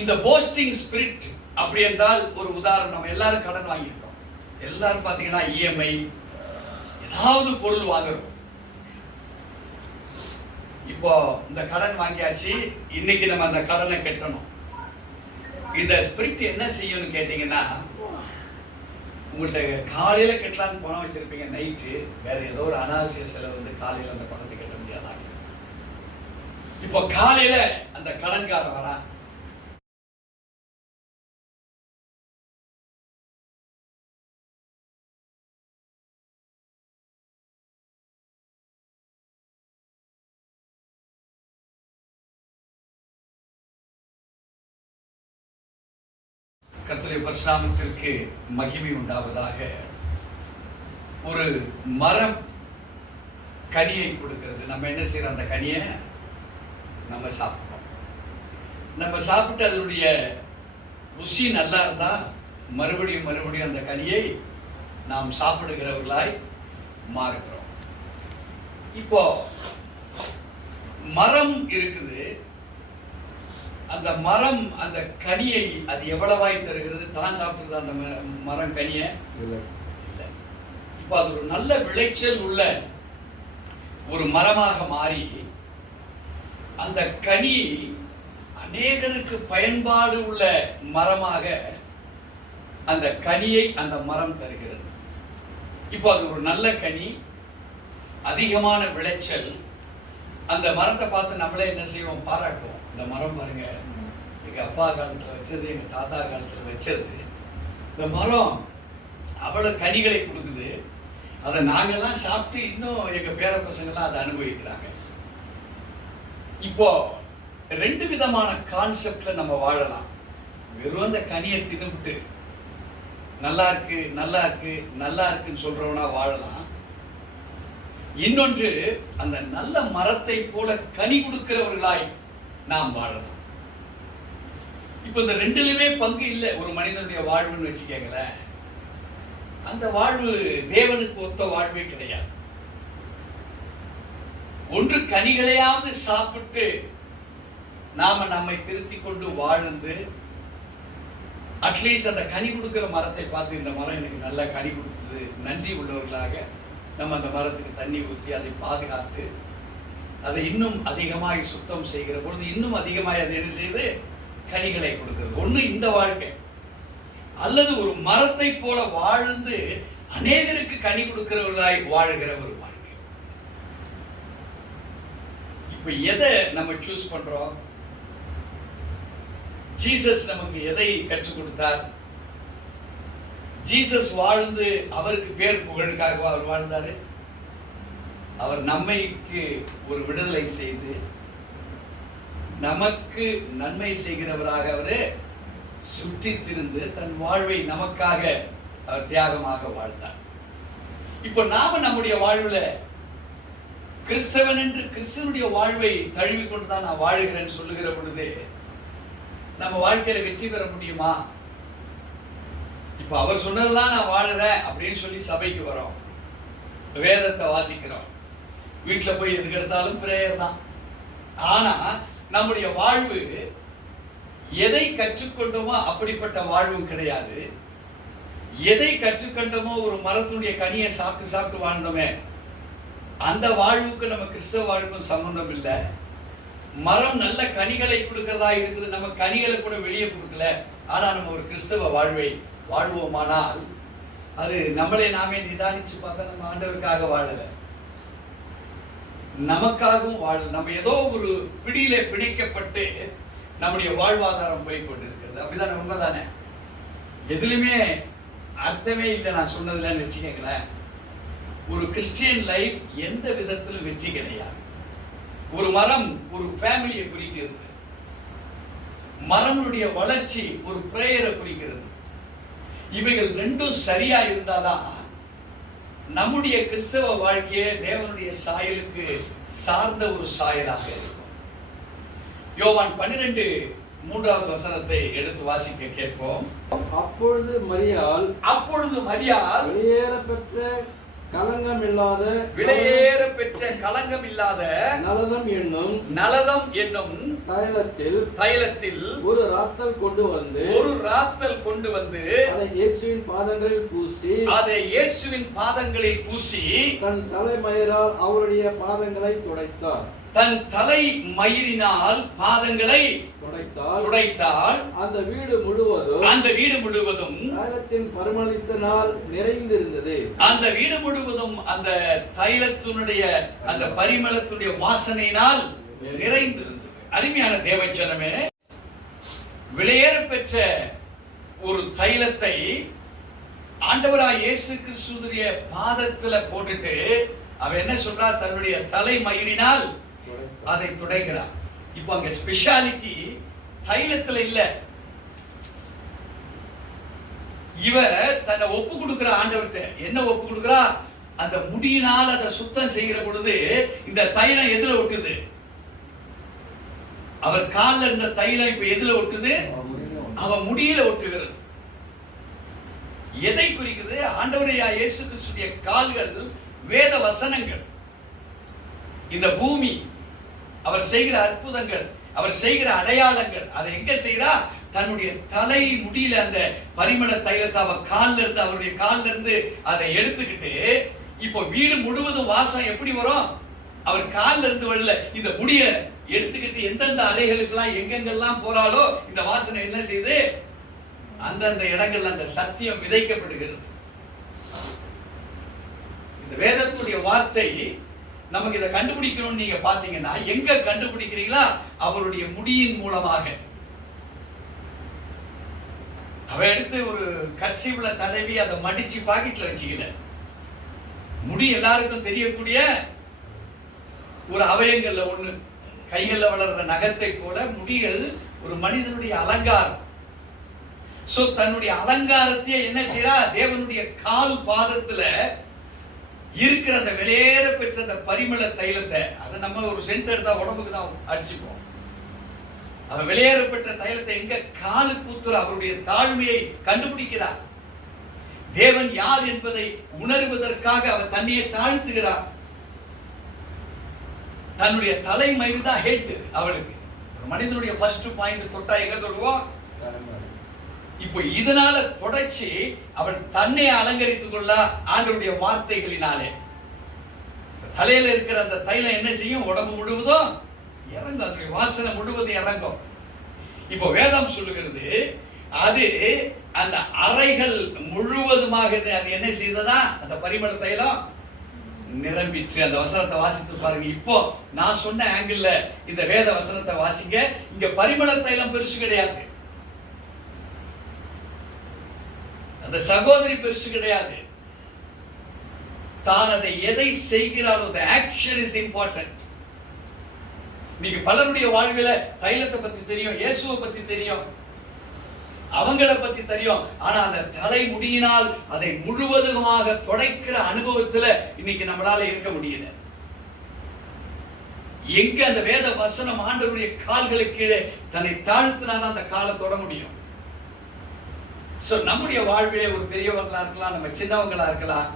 இந்த posting spirit அப்படி என்றால் ஒரு உதாரணம், நம்ம எல்லாரும் கடன் வாங்கியிருக்கோம். எல்லாரும் பார்த்தீங்கன்னா இஎம்ஐ ஏதாவது பொருள் வாங்குறோம். இப்போ இந்த கடன் வாங்கியாச்சு, இன்னைக்கு நம்ம அந்த கடனை கட்டணும். இந்த ஸ்பிரிட் என்ன செய்யும்னு கேட்டீங்கன்னா, உங்கள்கிட்ட காலையில கட்டலான்னு பணம் வச்சிருப்பீங்க, நைட்டு வேற ஏதோ ஒரு அனாவசிய செலவு வந்து காலையில அந்த பணத்தை கட்ட முடியாதாங்க. இப்போ காலையில அந்த கடன்காரன் வரா, கர்த்தருடைய பரிசுநாமத்திற்கு மகிமை உண்டாவதாக. ஒரு மரம் கனியை கொடுக்கிறது. நம்ம என்ன செய்யறோம்? அந்த கனியை நம்ம சாப்பிடுறோம். நம்ம சாப்பிட்டு அதனுடைய ருசி நல்லா இருந்தா மறுபடியும் மறுபடியும் அந்த கனியை நாம் சாப்பிடுகிறவர்களாய் மாறுகிறோம். இப்போ மரம் இருக்குது, அந்த மரம் அந்த கனியை அது எவ்வளவாய் தருகிறது? தான் சாப்பிடுறது அந்த மரம் கனியை இல்லை. இப்போ அது ஒரு நல்ல விளைச்சல் உள்ள ஒரு மரமாக மாறி அந்த கனி அநேகருக்கு பயன்பாடு உள்ள மரமாக அந்த கனியை அந்த மரம் தருகிறது. இப்போ அது ஒரு நல்ல கனி, அதிகமான விளைச்சல். அந்த மரத்தை பார்த்து நம்மளே என்ன செய்வோம்? பாராட்டுவோம். இந்த மரம் பாருங்க, எங்க அப்பா காலத்துல வச்சது, எங்க தாத்தா காலத்துல வச்சது. இந்த மரம் அவ்வளவு கனிகளை கொடுக்குது. அதை நாங்கெல்லாம் சாப்பிட்டு இன்னும் எங்க பேர பசங்கெல்லாம் அதை அனுபவிக்கிறாங்க. இப்போ ரெண்டு விதமான கான்செப்ட்ல நம்ம வாழலாம். வெறும் அந்த கனியை தின்னுட்டு நல்லா இருக்கு நல்லா இருக்கு நல்லா இருக்குன்னு சொல்றவனா வாழலாம். இன்னொன்று, அந்த நல்ல மரத்தை போல கனி கொடுக்கிறவர்களாய் நாம் வாழலாம். இப்ப இந்த ரெண்டுலயுமே பங்கு இல்லை ஒரு மனிதனுடைய வாழ்வுன்னு வச்சுக்கங்களேன். அந்த வாழ்வு தேவனுக்கு ஒத்த வாழ்வே கிடையாது. ஒன்று கனிகளையாவது சாப்பிட்டு நாம நம்மை திருத்தி கொண்டு வாழ்ந்து, அட்லீஸ்ட் அந்த கனி கொடுக்கிற மரத்தை பார்த்து இந்த மரம் எனக்கு நல்ல கனி கொடுத்தது, நன்றி உள்ளவர்களாக நம்ம அந்த மரத்துக்கு தண்ணி ஊற்றி அதை பாதுகாத்து அதை இன்னும் அதிகமாய் சுத்தம் செய்கிற பொழுது இன்னும் அதிகமாய் அது என்ன செய்து கனிகளை கொடுக்கிறது. ஒண்ணு இந்த வாழ்க்கை, அல்லது ஒரு மரத்தை போல வாழ்ந்து அநேகருக்கு கனி கொடுக்கிறவர்களாய் வாழ்கிற ஒரு வாழ்க்கை. இப்ப எதை நம்ம சூஸ் பண்றோம்? ஜீசஸ் நமக்கு எதை கற்றுக் கொடுத்தார்? ஜீசஸ் வாழ்ந்து அவருக்கு பேர் புகழுக்காக அவர் வாழ்ந்தாரு. அவர் நம்மைக்கு ஒரு விடுதலை செய்து நமக்கு நன்மை செய்கிறவராக அவரு சுற்றி திரிந்து தன் வாழ்வை நமக்காக அவர் தியாகமாக வாழ்ந்தார். இப்ப நாம நம்முடைய வாழ்வுல கிறிஸ்தவன் என்று கிறிஸ்தவனுடைய வாழ்வை தழுவி கொண்டுதான் நான் வாழுகிறேன்னு சொல்லுகிற பொழுது நம்ம வாழ்க்கையில வெற்றி பெற முடியுமா? இப்ப அவர் சொன்னதுதான் நான் வாழுறேன் அப்படின்னு சொல்லி சபைக்கு வரோம், வேதத்தை வாசிக்கிறோம், வீட்டுல போய் எதுக்கு எடுத்தாலும் பிரேயர் தான். ஆனா நம்முடைய வாழ்வு எதை கற்றுக்கொண்டோமோ அப்படிப்பட்ட வாழ்வும் கிடையாது. எதை கற்றுக்கொண்டோமோ ஒரு மரத்துடைய கனியை சாப்பிட்டு சாப்பிட்டு வாழ்ந்தோமே அந்த வாழ்வுக்கு நம்ம கிறிஸ்தவ வாழ்வுக்கும் சம்பந்தம் இல்லை. மரம் நல்ல கனிகளை கொடுக்கிறதா இருக்குது, நம்ம கனிகளை கூட வெளியே கொடுக்கல. ஆனா நம்ம ஒரு கிறிஸ்தவ வாழ்வை வாழ்வோமானால் அது நம்மளே நாமே நிதானிச்சு பார்த்தா நம்ம ஆண்டவருக்காக வாழல, நமக்காகவும் வாழல. நம்ம ஏதோ ஒரு பிடியில பிணைக்கப்பட்டு நம்முடைய வாழ்வாதாரம் போய் கொண்டிருக்கிறது. அப்படிதானே? உண்மைதானே? எதுலையுமே அர்த்தமே இல்லை நான் சொன்னதுலன்னு வச்சுக்கங்களேன். ஒரு கிறிஸ்டியன் லைஃப் எந்த விதத்திலும் வெற்றி கிடையாது. ஒரு மரம் ஒரு ஃபேமிலியை குறிக்கிறது, மரமுடைய வளர்ச்சி ஒரு பிரேயரை குறிக்கிறது. இவைகள் ரெண்டும் சரியா இருந்தாதான் நம்முடைய கிறிஸ்தவ வாழ்க்கையை தேவனுடைய சாயலுக்கு சார்ந்த ஒரு சாயலாக இருக்கும். யோவான் 12:3 வசனத்தை எடுத்து வாசிக்க கேட்போம். அப்பொழுது மரியாள் விலையேற பெற்ற களங்கம் இல்லாத நலதம் என்னும் தைலத்தில் ஒரு ராத்தல் கொண்டு வந்து அதை இயேசுவின் பாதங்களில் பூசி தன் தலைமயிரால் அவருடைய பாதங்களை துடைத்தார். தன் தலை மயிரினால் பாதங்களை துடைத்தால் அந்த வீடு முழுவதும் தைலத்தின் பரிமளத்தினால் நிறைந்திருந்தது. அந்த வீடு முழுவதும் அந்த தைலத்தினுடைய அந்த பரிமளத்துடைய வாசனையினால் நிறைந்திருந்தது. அருமையான தேவஜனமே, விலையேற பெற்ற ஒரு தைலத்தை ஆண்டவராய் இயேசு கிறிஸ்துவுடைய பாதத்துல போட்டுட்டு அவன் என்ன சொல்றா, தன்னுடைய தலை மயிரினால் அதை துடைக்கிறார். இப்போ அங்க ஸ்பெஷாலிட்டி தைலத்துல இல்ல. இவ தன்னை ஒப்பு கொடுக்கிற ஆண்டவர்கிட்ட என்ன ஒப்பு கொடுக்கிறா, அந்த முடியினால் அதை சுத்தம் செய்கிற பொழுது இந்த தைலம் எதுல ஒட்டுது? அவர் கால்ல இருந்த தைலம் இப்ப எதுல ஒட்டுது? அவன் முடியில ஒட்டுகிறது. எதை குறிக்கிறது? ஆண்டவரையா இயேசு கிறிஸ்துவின் கால்கள் வேத வசனங்கள். இந்த பூமி அவர் செய்கிற அற்புதங்கள், அவர் செய்கிற அடையாளங்கள், அதை எங்க செய்கிறா? தன்னுடைய தலை முடியில அந்த பரிமள தைலத்தை அவ கால்ல இருந்து, அவருடைய கால்ல இருந்து அதை எடுத்துக்கிட்டு, இப்போ வீடு முழுவதும் வாசம் எப்படி வரும்? அவர் கால்ல இருந்து வரல, இந்த முடிய எடுத்துக்கிட்டு எந்தெந்த அறைகளுக்கெல்லாம் எங்கெங்கெல்லாம் போறாலோ இந்த வாசனை என்ன செய்யுது? அந்தந்த இடங்கள்ல அந்த சத்தியம் விதைக்கப்படுகிறது. இந்த வேதத்துடைய வார்த்தை நமக்கு இதை கண்டுபிடிக்கணும்னு நீங்க பாத்தீங்கன்னா எங்க கண்டுபிடிக்கிறீங்களா? அவருடைய முடியின் மூலமாக. அவ எடுத்து ஒரு கர்ச்சீஃப்ல தடவி அதை மடிச்சு பாக்கெட்ல வச்சுக்கல. முடி எல்லாருக்கும் தெரியக்கூடிய ஒரு அவயங்கள்ல ஒண்ணு. கைகள்ல வளர்ற நகத்தை போல முடிகள் ஒரு மனிதனுடைய அலங்காரம். சோ தன்னுடைய அலங்காரத்தையே என்ன செய்யறா? தேவனுடைய கால் பாதத்துல இருக்கிற அந்த வெளியேற பெற்ற அந்த பரிமள தைலத்தை, அதை நம்ம ஒரு சென்ட் எடுத்தா உடம்புக்கு தான் அடிச்சுப்போம். அவ வெளியேற பெற்ற தைலத்தை எங்க காலு கூத்துற அவருடைய தாழ்மையை கண்டுபிடிக்கிறார். தேவன் யார் என்பதை உணர்வதற்காக அவர் தன்னையை தாழ்த்துகிறார். தன்னுடைய தலைமயிறு தான் ஹெட் அவளுக்கு. மனிதனுடைய ஃபர்ஸ்ட் பாயிண்ட் தொட்டா எங்க தொடுவோம்? இப்போ இதனால தொடர்ச்சி அவள் தன்னை அலங்கரித்துக் கொள்ள ஆண்டவருடைய வார்த்தைகளினாலே. தலையில இருக்கிற அந்த தைலம் என்ன செய்யும்? உடம்பு முழுவதும் இறங்கும், அதனுடைய வாசனை முழுவதும் இறங்கும். இப்போ வேதம் சொல்லுகிறது, அது அந்த அறைகள் முழுவதுமாக அது என்ன செய்ததா? அந்த பரிமள தைலம் நிரம்பிற்று. அந்த வசனத்தை வாசித்து பாருங்க. இப்போ நான் சொன்ன ஆங்கிள் இந்த வேத வசனத்தை வாசிங்க. இங்க பரிமள தைலம் பெருசு கிடையாது, அந்த சகோதரி பெருசு கிடையாது. தான் அதை எதை செய்கிறாரோ, the action is important. நீங்க பலருடைய வாழ்வில தைலத்தை பத்தி தெரியும், இயேசுவை பத்தி தெரியும், அவங்கள பத்தி தெரியும். ஆனா அந்த தலைமுடியினால் அதை முழுவதுமாக துடைக்கிற அனுபவத்துல இன்னைக்கு நம்மளால இருக்க முடியல. எங்க அந்த வேத வசனம் ஆண்டவருடைய கால்களுக்கு கீழே தன்னை தாழ்த்தினாதான் அந்த காலை தொட முடியும். சோ நம்முடைய வாழ்விலே ஒரு பெரியவங்களா இருக்கலாம், நம்ம சின்னவங்களா இருக்கலாம்,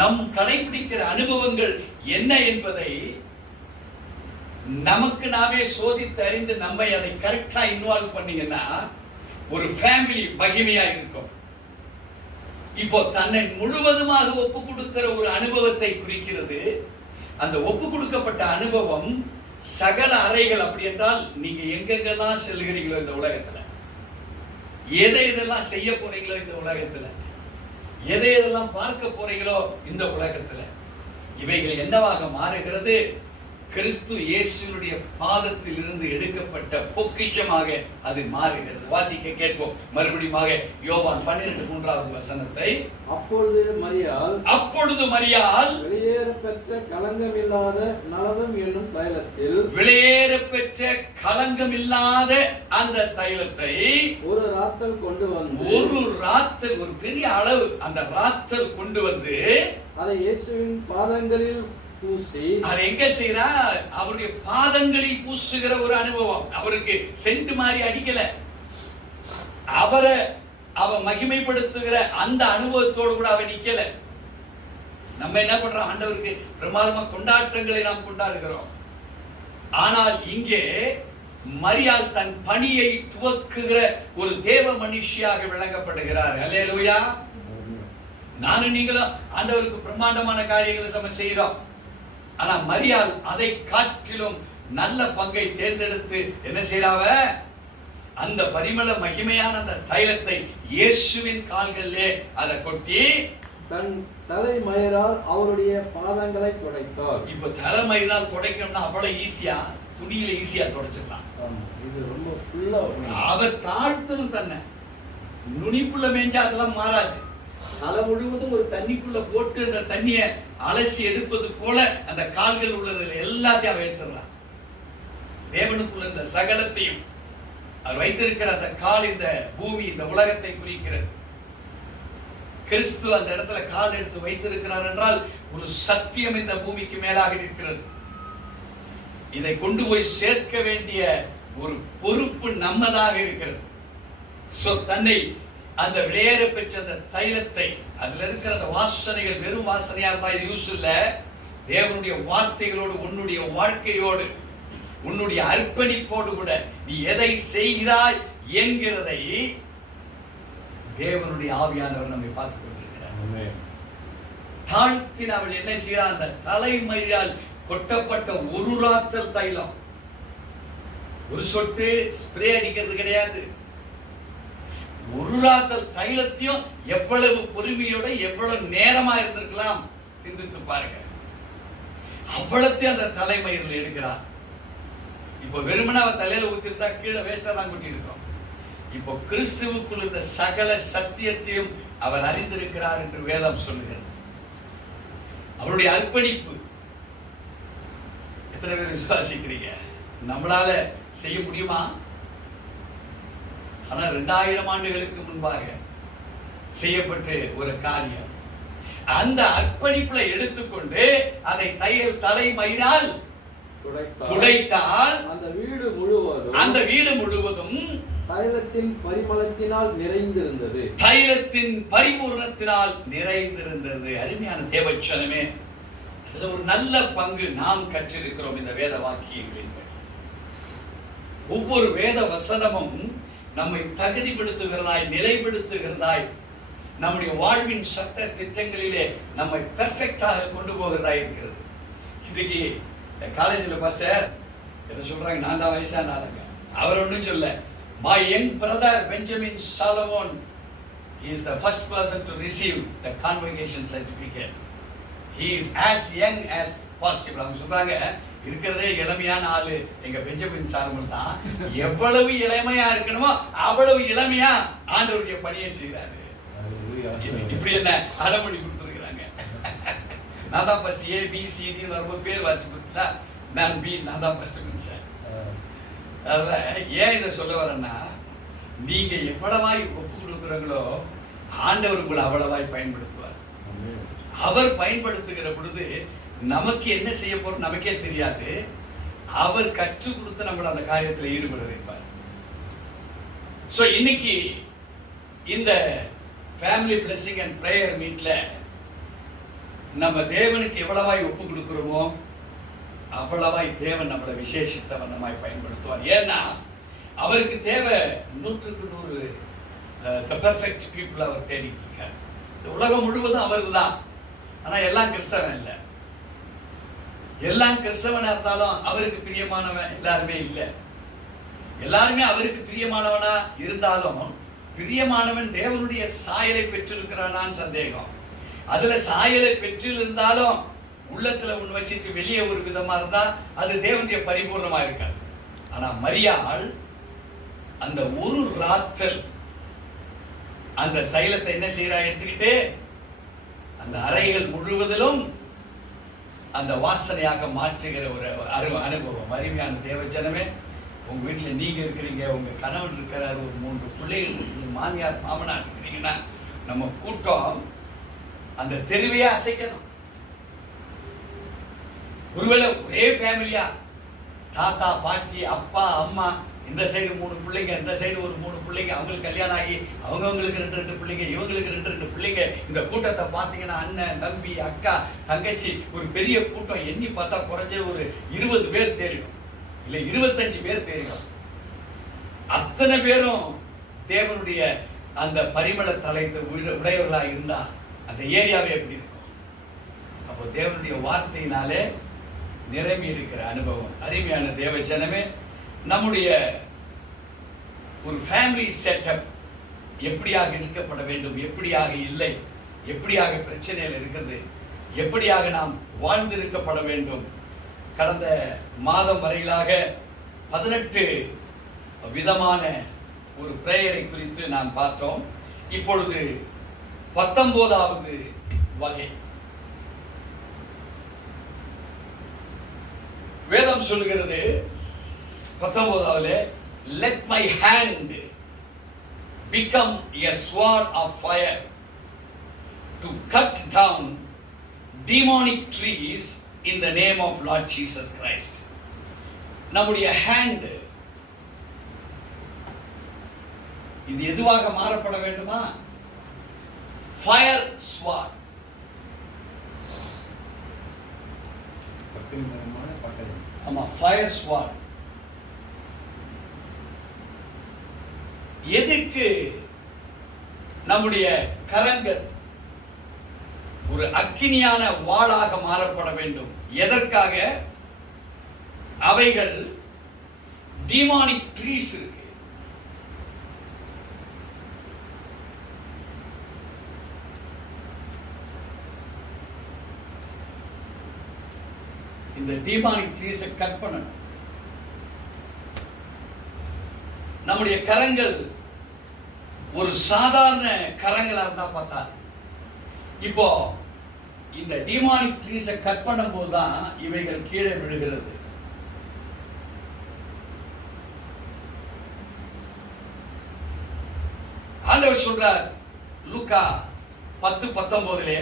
நம் கடைபிடிக்கிற அனுபவங்கள் என்ன என்பதை நமக்கு நாமே சோதித்து அறிந்து நம்மை அதை கரெக்டா இன்வால்வ் பண்ணீங்கன்னா ஒரு ஃபேமிலி மகிமையா இருக்கும். இப்போ தன்னை முழுவதுமாக ஒப்பு கொடுக்கிற ஒரு அனுபவத்தை குறிக்கிறது. அந்த ஒப்பு கொடுக்கப்பட்ட அனுபவம் சகல அறைகள். அப்படி என்றால் நீங்க எங்கெங்கெல்லாம் செல்கிறீங்களோ இந்த உலகத்துல, எதை எதெல்லாம் செய்ய போறீங்களோ இந்த உலகத்துல, எதை எதெல்லாம் பார்க்க போறீங்களோ இந்த உலகத்துல, இவைகள் என்னவாக மாறுகிறது? கிறிஸ்து இயேசுவினுடைய பாதத்தில் இருந்து எடுக்கப்பட்ட பொக்கிஷமாக அது மாறுகிறது. வாசிக்க கேட்போம் மறுபடியும் யோவான் 12:3 வசனத்தை. அப்பொழுது மரியாள் வெளியேற பெற்ற களங்கமில்லாத நலதம் என்னும் தைலத்தில், வெளியேற பெற்ற களங்கமில்லாத அந்த தைலத்தை ஒரு ராத்தல் கொண்டு வந்து, ஒரு பெரிய அளவு அந்த ராத்தல் கொண்டு வந்து அதை இயேசுவின் பாதங்களில் பூசி, அது எங்க செய்யறா? அவருடைய பாதங்களில் பூசுகிற ஒரு அனுபவம். அவருக்கு சென்ட் மாதிரி அடிக்கல, அவ மகிமைப்படுத்துகிற அந்த அனுபவத்தோடு கூட அவ நிக்கல. நம்ம என்ன பண்றோம்? ஆண்டவருக்கு பிரமாதமா கொண்டாட்டங்களை நாம் கொண்டாடுகிறோம். ஆனால் இங்கே மரியாள் தன் பணியை துவக்குகிற ஒரு தேவ மனுஷியாக விளங்கப்படுகிறார். அல்லேலூயா. நானும் நீங்களும் ஆண்டவருக்கு பிரம்மாண்டமான காரியங்களை நம்ம செய்கிறோம். ஆனா மரியாள் அதை காட்டிலும் நல்ல பங்கை தேர்ந்தெடுத்து என்ன செய்யறாவ, அந்த பரிமள மகிமையான அந்த தைலத்தை இயேசுவின் கால்களிலே அதை கொட்டி தன் தலைமயிரால் அவருடைய பாதங்களை துடைத்தார். இப்ப தலைமயிரால் துடைக்கணும்னா அவ்வளவு ஈஸியா, துணியில ஈஸியா துடைச்சிடலாம். இது ரொம்ப ஃபுல்லா அவர் தாழ்த்தணும் தன்னை. நுனிப்புள்ள மேஞ்சா அதெல்லாம் மாறாது. தலை முழுவதும் ஒரு தண்ணிக்குள்ள போட்டு அந்த தண்ணியை அலசி எடுப்பது போல அந்த கால்கள் உள்ளது எல்லாத்தையும் அவர் எடுத்துடலாம். தேவனுக்குள்ள இந்த சகலத்தையும் அவர் வைத்திருக்கிற அந்த கால் இந்த பூமி இந்த உலகத்தை குறிக்கிறது. கிறிஸ்து அந்த இடத்துல கால் எடுத்து வைத்திருக்கிறார் என்றால் ஒரு சத்தியம் இந்த பூமிக்கு மேலாக இருக்கிறது. இதை கொண்டு போய் சேர்க்க வேண்டிய ஒரு பொறுப்பு நம்மதாக இருக்கிறது. சோ தன்னை அந்த விளையாட பெற்ற அந்த தைலத்தை, அதுல இருக்கிற அந்த வாசனைகள் வெறும் வாசனையா இருந்தா யூஸ் இல்ல. தேவனுடைய வார்த்தைகளோடு, உன்னுடைய வாழ்க்கையோடு, உன்னுடைய அர்ப்பணிப்போடு கூட நீ எதை செய்கிறாய் என்கிறதை தேவனுடைய ஆவியானவர் நம்மை பார்த்துக் கொண்டிருக்கிறார். தாழ்த்தின் அவள் என்ன செய்கிறார், அந்த தலைமயிரால் கொட்டப்பட்ட ஒரு ராத்தல் தைலம், ஒரு சொட்டு ஸ்ப்ரே அடிக்கிறது கிடையாது. ஒரு ராத்தல் தைலத்தையும் எவ்வளவு பொறுமையோட எவ்வளவு நேரமா இருந்திருக்கலாம் சிந்தித்து பாருங்க. அவ்வளத்தையும் அந்த தலைமயிரில் எடுக்கிறார். இப்ப வெறுமனா அவர் தலையில ஊத்திருந்தா கீழே வேஸ்டா தான் கொட்டி இருக்கோம். இப்போ கிறிஸ்துவுக்குள் இந்த சகல சத்தியத்தையும் அவர் அறிந்திருக்கிறார் என்று வேதம் சொல்லுகிறது. அவருடைய அர்ப்பணிப்பு எத்தனை பேர் விசுவாசிக்கிறீங்க? நம்மளால செய்ய முடியுமா? ஆனா 2000 ஆண்டுகளுக்கு முன்பாக செய்யப்பட்ட ஒரு காரியம். அந்த அர்ப்பணிப்புல எடுத்துக்கொண்டு அதை தலைமயிரால் துடைத்தால் அந்த வீடு முழுவதும் தைலத்தின் பரிமளத்தினால் நிறைந்திருந்தது. தைலத்தின் பரிபூரணத்தினால் நிறைந்திருந்தது. அருமையான தேவச்சனமே, அதுல ஒரு நல்ல பங்கு நாம் கற்றிருக்கிறோம் இந்த வேத வாக்கியங்களின். ஒவ்வொரு வேத வசனமும் நம்மை தகுதிப்படுத்துகிறதாய், நிலைப்படுத்துகிறதாய், நம்முடைய வாழ்வின் சட்ட திட்டங்களிலே நம்மை பெர்ஃபெக்டாக கொண்டு போகிறதாய் இருக்கிறது. இன்னைக்கு காலேஜில் பாஸ்டர் என்ன சொல்றாங்க, நான் தான் வயசான ஆளுங்க. அவர் ஒன்றும் சொல்ல, my young brother Benjamin Solomon is the first person to receive the convocation certificate. He is as young as possible. அவங்க சொல்றாங்க, இருக்கிறதே இளமையான ஆளு எங்க பெஞ்சமின் சாலமன் தான். எவ்வளவு இளமையா இருக்கணுமோ அவ்வளவு இளமையா ஆண்டவருடைய பணியை செய்யறாரு. இப்படி என்ன அடமணி கொடுத்துருக்கிறாங்க. நான் தான் ஃபர்ஸ்ட் ஏ பி சி டி ரொம்ப பேர் வாசிப்பா, நான் பி, நான் தான் ஃபர்ஸ்ட் சார். அதனால ஏன் இதை சொல்ல வரேன்னா, நீங்க எவ்வளவாய் ஒப்பு கொடுக்குறீங்களோ ஆண்டவர் உங்களை அவ்வளவாய் பயன்படுத்துவார். அவர் பயன்படுத்துகிற பொழுது நமக்கு என்ன செய்ய போறோம் நமக்கே தெரியாது. அவர் கற்றுக் கொடுத்து நம்மள அந்த காரியத்தில் ஈடுபட வைப்பார். சோ இன்னைக்கு இந்த ஃபேமிலி பிளெஸிங் அண்ட் பிரேயர் மீட்ல நம்ம தேவனுக்கு எவ்வளவாய் ஒப்பு கொடுக்கிறோமோ அவ்வளவாய் தேவன் நம்மளை விசேஷித்த வண்ணமாய் பயன்படுத்துவார். ஏன்னா அவருக்கு தேவை 100க்கு 100 the perfect people அவர் தேடிட்டு இருக்கார். இந்த உலகம் முழுவதும் அவருக்கு தான். ஆனா எல்லாம் கிறிஸ்தவன் இல்லை. எல்லாம் கிறிஸ்தவனா இருந்தாலும் அவருக்கு பிரியமானவன் எல்லாருமே இல்லை. எல்லாருமே அவருக்கு பிரியமானவனா இருந்தாலும் பிரியமானவன் தேவனுடைய சாயலை பெற்றிருக்கிறானான்னு சந்தேகம். அதுல சாயலை பெற்றிருந்தாலும் உள்ளத்துல ஒண்ணு வச்சுட்டு வெளியே ஒரு விதமா இருந்தா அது தேவனுடைய பரிபூர்ணமா இருக்காது. ஆனா மரியாள் அந்த ஒரு ராத்தல் அந்த தைலத்தை என்ன செய்யறா, எடுத்துக்கிட்டு அந்த அறைகள் முழுவதிலும் அந்த வாசனையாக மாற்றுகிற ஒரு அனுபவம். அருமையான தேவஜனமே, உங்க வீட்டுல நீங்க இருக்கிறீங்க, உங்க கணவன் இருக்கிறாரு, ஒரு 3 பிள்ளைகள், மாமியார் மாமனார் இருக்கிறீங்கன்னா நம்ம கூட்டம் அந்த தெருவையே அசைக்கணும். ஒருவேளை ஒரே ஃபேமிலியா, தாத்தா பாட்டி அப்பா அம்மா, இந்த சைடு 3 பிள்ளைங்க, இந்த சைடு ஒரு 3 பிள்ளைங்க, அவங்களுக்கு கல்யாணம் ஆகி அவங்களுக்கு 2 பிள்ளைங்க, இவங்களுக்கு 2 பிள்ளைங்க. இந்த கூட்டத்தை பார்த்தீங்கன்னா அண்ணன் தம்பி அக்கா தங்கச்சி ஒரு பெரிய கூட்டம். எண்ணி பார்த்தா குறைஞ்ச ஒரு 20 பேர் தேறிடும். இல்ல 25 பேர் தெரியும். அத்தனை பேரும் தேவனுடைய அந்த பரிமள தலைத்து உடையவர்களா இருந்தா அந்த ஏரியாவே எப்படி இருக்கும்? அப்போ தேவனுடைய வார்த்தையினாலே நிரம்பி இருக்கிற அனுபவம். அருமையான தேவ ஜனமே, நம்முடைய ஒரு ஃபேமிலி செட்டப் எப்படியாக இருக்கப்பட வேண்டும், எப்படியாக இல்லை, எப்படியாக பிரச்சனைகள் இருக்கிறது, எப்படியாக நாம் வாழ்ந்திருக்கப்பட வேண்டும். கடந்த மாதம் வரையிலாக 18 விதமான ஒரு பிரேயரை குறித்து நாம் பார்த்தோம். இப்பொழுது 19வது வகை. வேதம் சொல்கிறது 19வது, let my hand become a sword of fire to cut down demonic trees in the name of Lord Jesus Christ. நம்முடைய hand இது எதுவாக மாறப்பட வேண்டுமா? ஃபயர் ஸ்வாட். ஆமா, ஃபயர் ஸ்வாட். எதுக்கு நம்முடைய கரங்கள் ஒரு அக்கினியான வாளாக மாறப்பட வேண்டும்? எதற்காக? அவைகள் டீமானிக் ட்ரீஸ் இருக்கு. இந்த டீமானிக் ட்ரீஸை கட் பண்ணணும். நம்முடைய கரங்கள் ஒரு சாதாரண கரங்களா இருந்தா பார்த்தா, இப்போ இந்த டீமானிக் ட்ரீஸை கட் பண்ணும்போது தான் இவைகள் கீழே விழுகிறது. ஆண்டவர் சொல்றார் லூக்கா 10:19,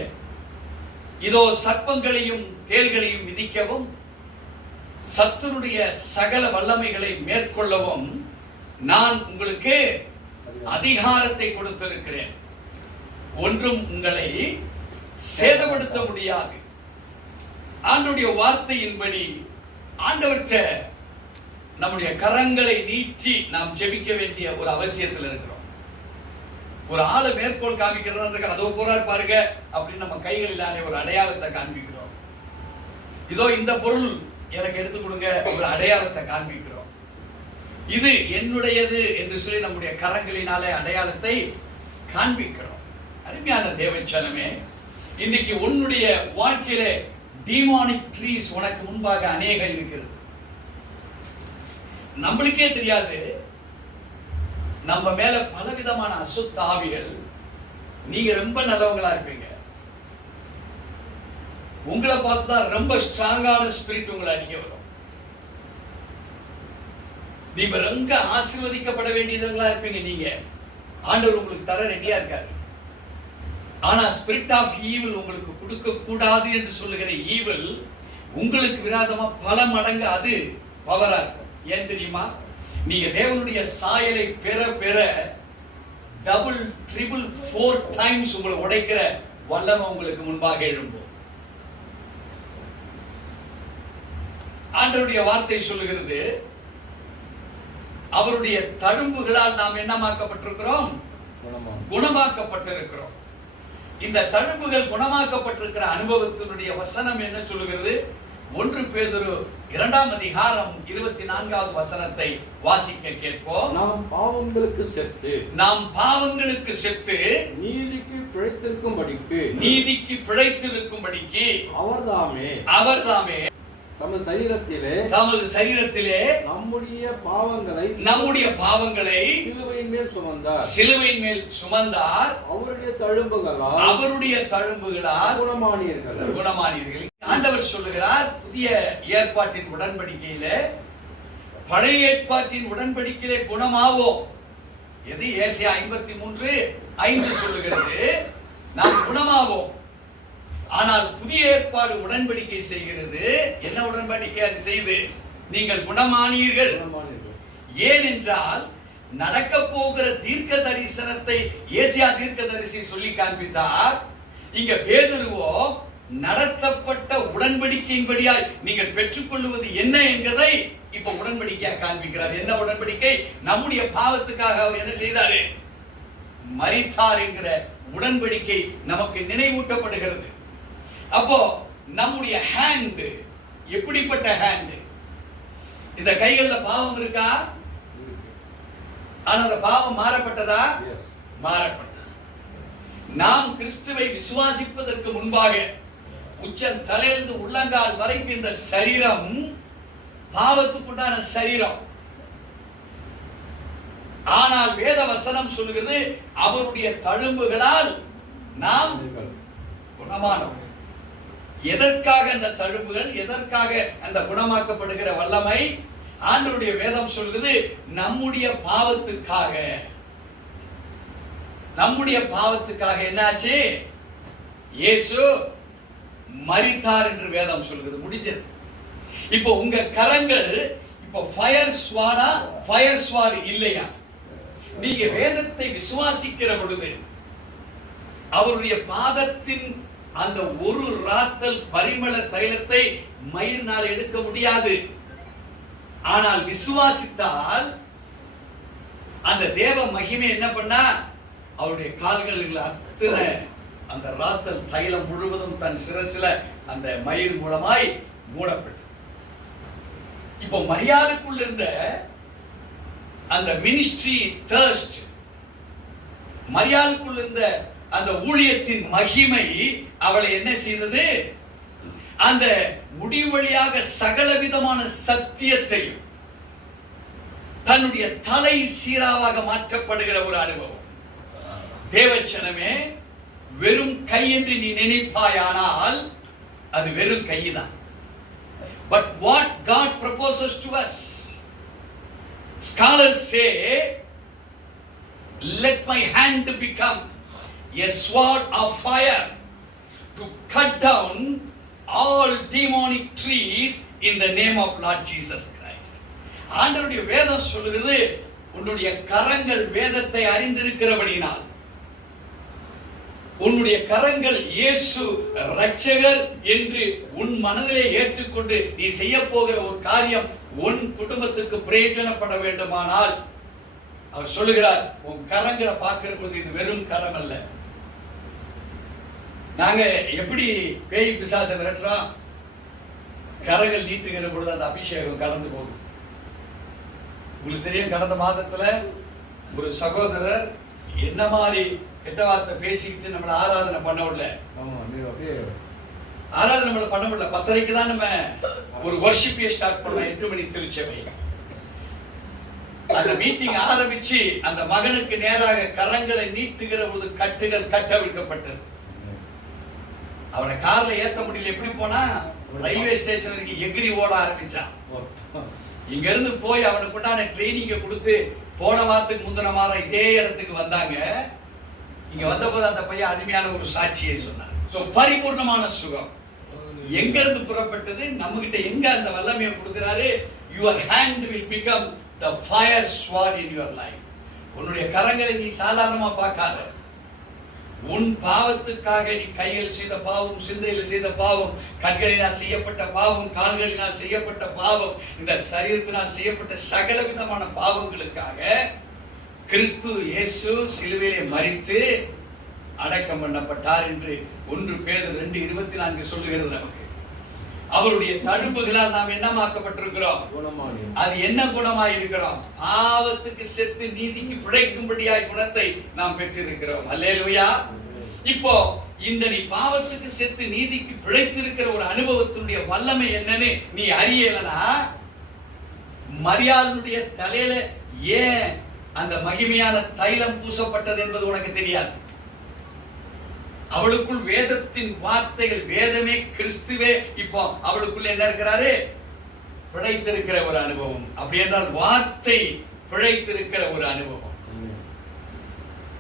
இதோ சர்ப்பங்களையும் தேள்களையும் மிதிக்கவும் சத்துருடைய சகல வல்லமைகளை மேற்கொள்ளவும் நான் உங்களுக்கு அதிகாரத்தை கொடுத்திருக்கிறேன், ஒன்றும் உங்களை சேதப்படுத்த முடியாது. ஆண்டவருடைய வார்த்தையின்படி ஆண்டவற்ற நம்முடைய கரங்களை நீட்டி நாம் ஜெபிக்க வேண்டிய ஒரு அவசியத்தில் இருக்கிறோம். ஒரு ஆளை மேற்கோள் காமிக்கிறதுக்கு அதோ போறார் பாருங்க அப்படின்னு நம்ம கைகளிலாலே ஒரு அடையாளத்தை காண்பிக்கிறோம். இதோ இந்த பொருள் எனக்கு எடுத்து கொடுங்க, ஒரு அடையாளத்தை காண்பிக்கிறோம். இது என்னுடையது என்று சொல்லி நம்முடைய கரங்களினாலே அடையாளத்தை காண்பிக்கிறோம். அருமையான தேவச்சனமே, இன்னைக்கு உன்னுடைய வாழ்க்கையிலே டீமானிக் ட்ரீஸ் உனக்கு முன்பாக அநேகம் இருக்கிறது. நம்மளுக்கே தெரியாது. நம்ம மேல பலவிதமான அசுத்த ஆவிகள். நீங்க ரொம்ப நல்லவங்களா இருப்பீங்க, உங்களை பார்த்துதான் ரொம்ப ஸ்ட்ராங்கான ஸ்பிரிட் உங்களை அடிக்க வரும். நீங்க ரொம்ப ஆசீர்வதிக்கப்பட வேண்டியவங்களா இருப்பீங்க. நீங்க ஆண்டவர் உங்களுக்கு தர ரெடியா இருக்காரு. ஆனா ஸ்பிரிட் ஆஃப் ஈவில் உங்களுக்கு கொடுக்க கூடாது என்று சொல்லுகிற ஈவில் உங்களுக்கு விரோதமா பல மடங்கு அது பவரா இருக்கும். ஏன் தெரியுமா? நீங்க தேவனுடைய சாயலை பெற பெற டபுள் ட்ரிபிள் 4 டைம்ஸ் உங்களை உடைக்கிற வல்லமை உங்களுக்கு முன்பாக எழும்பும். ஆண்டவருடைய வார்த்தை சொல்லுகிறது, அவருடைய தழும்புகளால் நாம் என்னமாக்கப்பட்டிருக்கிறோம்? குணமாக்கப்பட்டிருக்கிறோம். இந்த தழும்புகள் குணமாக்கப்பட்டிருக்கிற அனுபவத்தினுடைய வசனம் என்ன சொல்லுகிறது? 1 பேதுரு 2ஆம் அதிகாரம் 24வது வசனத்தை வாசிக்க கேட்போம். நாம் பாவங்களுக்கு செத்து நீதிக்கு பிழைத்திருக்கும்படிக்கு அவர்தாமே தமது சரீரத்திலே நம்முடைய பாவங்களை சிலுவையின் மேல் சுமந்தார். அவருடைய தழும்புகளால் குணமானீர்கள். ஆண்டவர் சொல்லுகிறார், புதிய ஏற்பாட்டின் உடன்படிக்கையிலே பழைய ஏற்பாட்டின் உடன்படிக்கையிலே குணமாவோம். எது? ஏசாயா 53:5 சொல்லுகிறது, நாம் குணமாவோம். ஆனால் புதிய ஏற்பாடு உடன்படிக்கை செய்கிறது. என்ன உடன்படிக்கை அது செய்து? நீங்கள் குணமானீர்கள். ஏனென்றால் நடக்க போகிற தீர்க்க தரிசனத்தை ஏசாயா தீர்க்கதரிசி சொல்லி காண்பித்தார். இங்க பேதுருவோ நடத்தப்பட்ட உடன்படிக்கையின்படியாய் நீங்கள் பெற்றுக்கொள்வது என்ன என்பதை இப்ப உடன்படிக்கையா காண்பிக்கிறார். என்ன உடன்படிக்கை? நம்முடைய பாவத்துக்காக அவர் என்ன செய்தாரு? மரித்தார் என்கிற உடன்படிக்கை நமக்கு நினைவூட்டப்படுகிறது. அப்போ நம்முடைய ஹேண்ட் எப்படிப்பட்ட ஹேண்ட்? இந்த கைகள்ல பாவம் இருக்கா? ஆனா அந்த பாவம் மாறப்பட்டதா? மாறப்பட்டது. நாம் கிறிஸ்துவை விசுவாசிப்பதற்கு முன்பாக உச்சம் தலையிலிருந்து உள்ளங்கால் வரைக்கும் இந்த சரீரம் பாவத்துக்குண்டான சரீரம். ஆனால் வேத வசனம் சொல்கிறது அவருடைய தழும்புகளால் நாம் குணமானோம். எதற்காக அந்த தழும்புகள்? எதற்காக அந்த குணமாக்கப்படுகிற வல்லமை? ஆண்டவருடைய வேதம் சொல்கிறது நம்முடைய பாவத்துக்காக. நம்முடைய பாவத்துக்காக என்னாச்சு? இயேசு மரித்தார் என்று வேதம் சொல்கிறது. முடிஞ்சது. இப்போ உங்க கரங்கள் இப்போ ஃபயர் ஸ்வாடா ஃபயர் ஸ்வாட் இல்லையா? நீங்க வேதத்தை விசுவாசிக்கிற பொழுது அவருடைய பாதத்தின் அந்த ஒரு ராத்தல் பரிமள தைலத்தை மயிர்னால் எடுக்க முடியாது. ஆனால் விசுவாசித்தால் அந்த தேவ மகிமை என்ன பண்ணா அவருடைய கால்களில் அத்தனை அந்த ராத்தல் தைலம் முழுவதும் தன் சிரசில அந்த மயிர் மூலமாய் மூடப்பட்டு. இப்போ மரியாளுக்குள்ள இருந்த அந்த மினிஸ்ட்ரி தர்ஸ்ட், மரியாளுக்குள்ள இருந்த அந்த ஊழியத்தின் மகிமை அவளை என்ன செய்தது? அந்த முடிவழியாக சகல விதமான சத்தியத்தையும் தன்னுடைய தலை சீராவாக மாற்றப்படுகிற ஒரு அனுபவம். தேவச்சனமே, வெறும் கை என்று நீ நினைப்பாயானால் அது வெறும் கைதான். But what God proposes to us, scholars say, let my hand become a sword of fire to cut down all demonic trees in the name of Lord Jesus Christ. ஆண்டவருடைய வேதம் சொல்கிறது, உன்னுடைய கரங்கள் வேதத்தை அறிந்திருக்கிறபடினால், உன்னுடைய கரங்கள் இயேசு இரட்சகர் என்று உன் மனதிலே ஏற்றுக்கொண்டு நீ செய்ய போகிற ஒரு காரியம் உன் குடும்பத்துக்கு பிரயோஜனப்பட வேண்டுமானால், அவர் சொல்லுகிறார், உன் கரங்களை பார்க்கிற போது இது வெறும் கரம் அல்ல. நாங்க எப்படி பேய் பிசாசை விரட்டுறோம்? கரங்கள் நீட்டுகிற பொழுது அந்த அபிஷேகம் கடந்து போகுது. உங்களுக்கு தெரியும், கடந்த மாதத்துல ஒரு சகோதரர் என்ன மாதிரி கெட்ட வார்த்தை பேசிக்கிட்டு நம்மளை ஆராதனை பண்ண விடல. ஆராதனை நம்மளை பண்ண விடல. 10:30 தான் நம்ம ஒரு வர்ஷிப்பை ஸ்டார்ட் பண்ணோம். 8 மணி திருச்சபை. அந்த மீட்டிங் ஆரம்பிச்சு அந்த மகனுக்கு நேராக கரங்களை நீட்டுகிற போது கட்டுகள் கட்டவிழ்க்கப்பட்டது. அவனை கார்ல ஏத்த முடியல. எப்படி போனா ரயில்வே ஸ்டேஷன் வரைக்கும் எகிரி ஓட ஆரம்பிச்சான். இங்க இருந்து போய் அவனுக்கு உண்டான ட்ரைனிங்க கொடுத்து போன வாரத்துக்கு முந்தின வாரம் இதே இடத்துக்கு வந்தாங்க. இங்க வந்தபோது அந்த பையன் அருமையான ஒரு சாட்சியை சொன்னார். சோ பரிபூர்ணமான சுகம் எங்க இருந்து புறப்பட்டது? நம்ம கிட்ட எங்க அந்த வல்லமையை கொடுக்கிறாரு? your hand will become the fire sword in your life. உன்னுடைய கரங்களை நீ சாதாரணமா பார்க்காத. உன் பாவத்துக்காக நீ கையில் செய்த பாவம், சிந்தையில் செய்த பாவம், கண்களினால் செய்யப்பட்ட பாவம், கால்களினால் செய்யப்பட்ட பாவம், இந்த சரீரத்தினால் செய்யப்பட்ட சகல விதமான பாவங்களுக்காக கிறிஸ்து இயேசு சிலுவையிலே மரித்து அடக்கம் பண்ணப்பட்டார் என்று 1 பேதுரு 2:24 சொல்லுகிறது நமக்கு. அவருடைய தழும்புகளால் நாம் என்னமாக்கப்பட்டிருக்கிறோம்? அது என்ன குணமாய் இருக்கிறோம்? பாவத்துக்கு செத்து நீதிக்கு பிழைக்கும்படியாய் குணத்தை நாம் பெற்றிருக்கிறோம். அல்லேலூயா. இப்போ இந்த நீ பாவத்துக்கு செத்து நீதிக்கு பிழைத்திருக்கிற ஒரு அனுபவத்தினுடைய வல்லமை என்னன்னு நீ அறியலனா, மரியாளுடைய தலையில ஏன் அந்த மகிமையான தைலம் பூசப்பட்டது என்பது உனக்கு தெரியாது. அவளுக்குள் வேதத்தின் வார்த்தைகள், வேதமே கிறிஸ்துவே இப்போ அவளுக்குள்ள என்ன இருக்கிறாரு? பிழைத்திருக்கிற ஒரு அனுபவம். அப்படி என்றால் வார்த்தை பிழைத்திருக்கிற ஒரு அனுபவம்.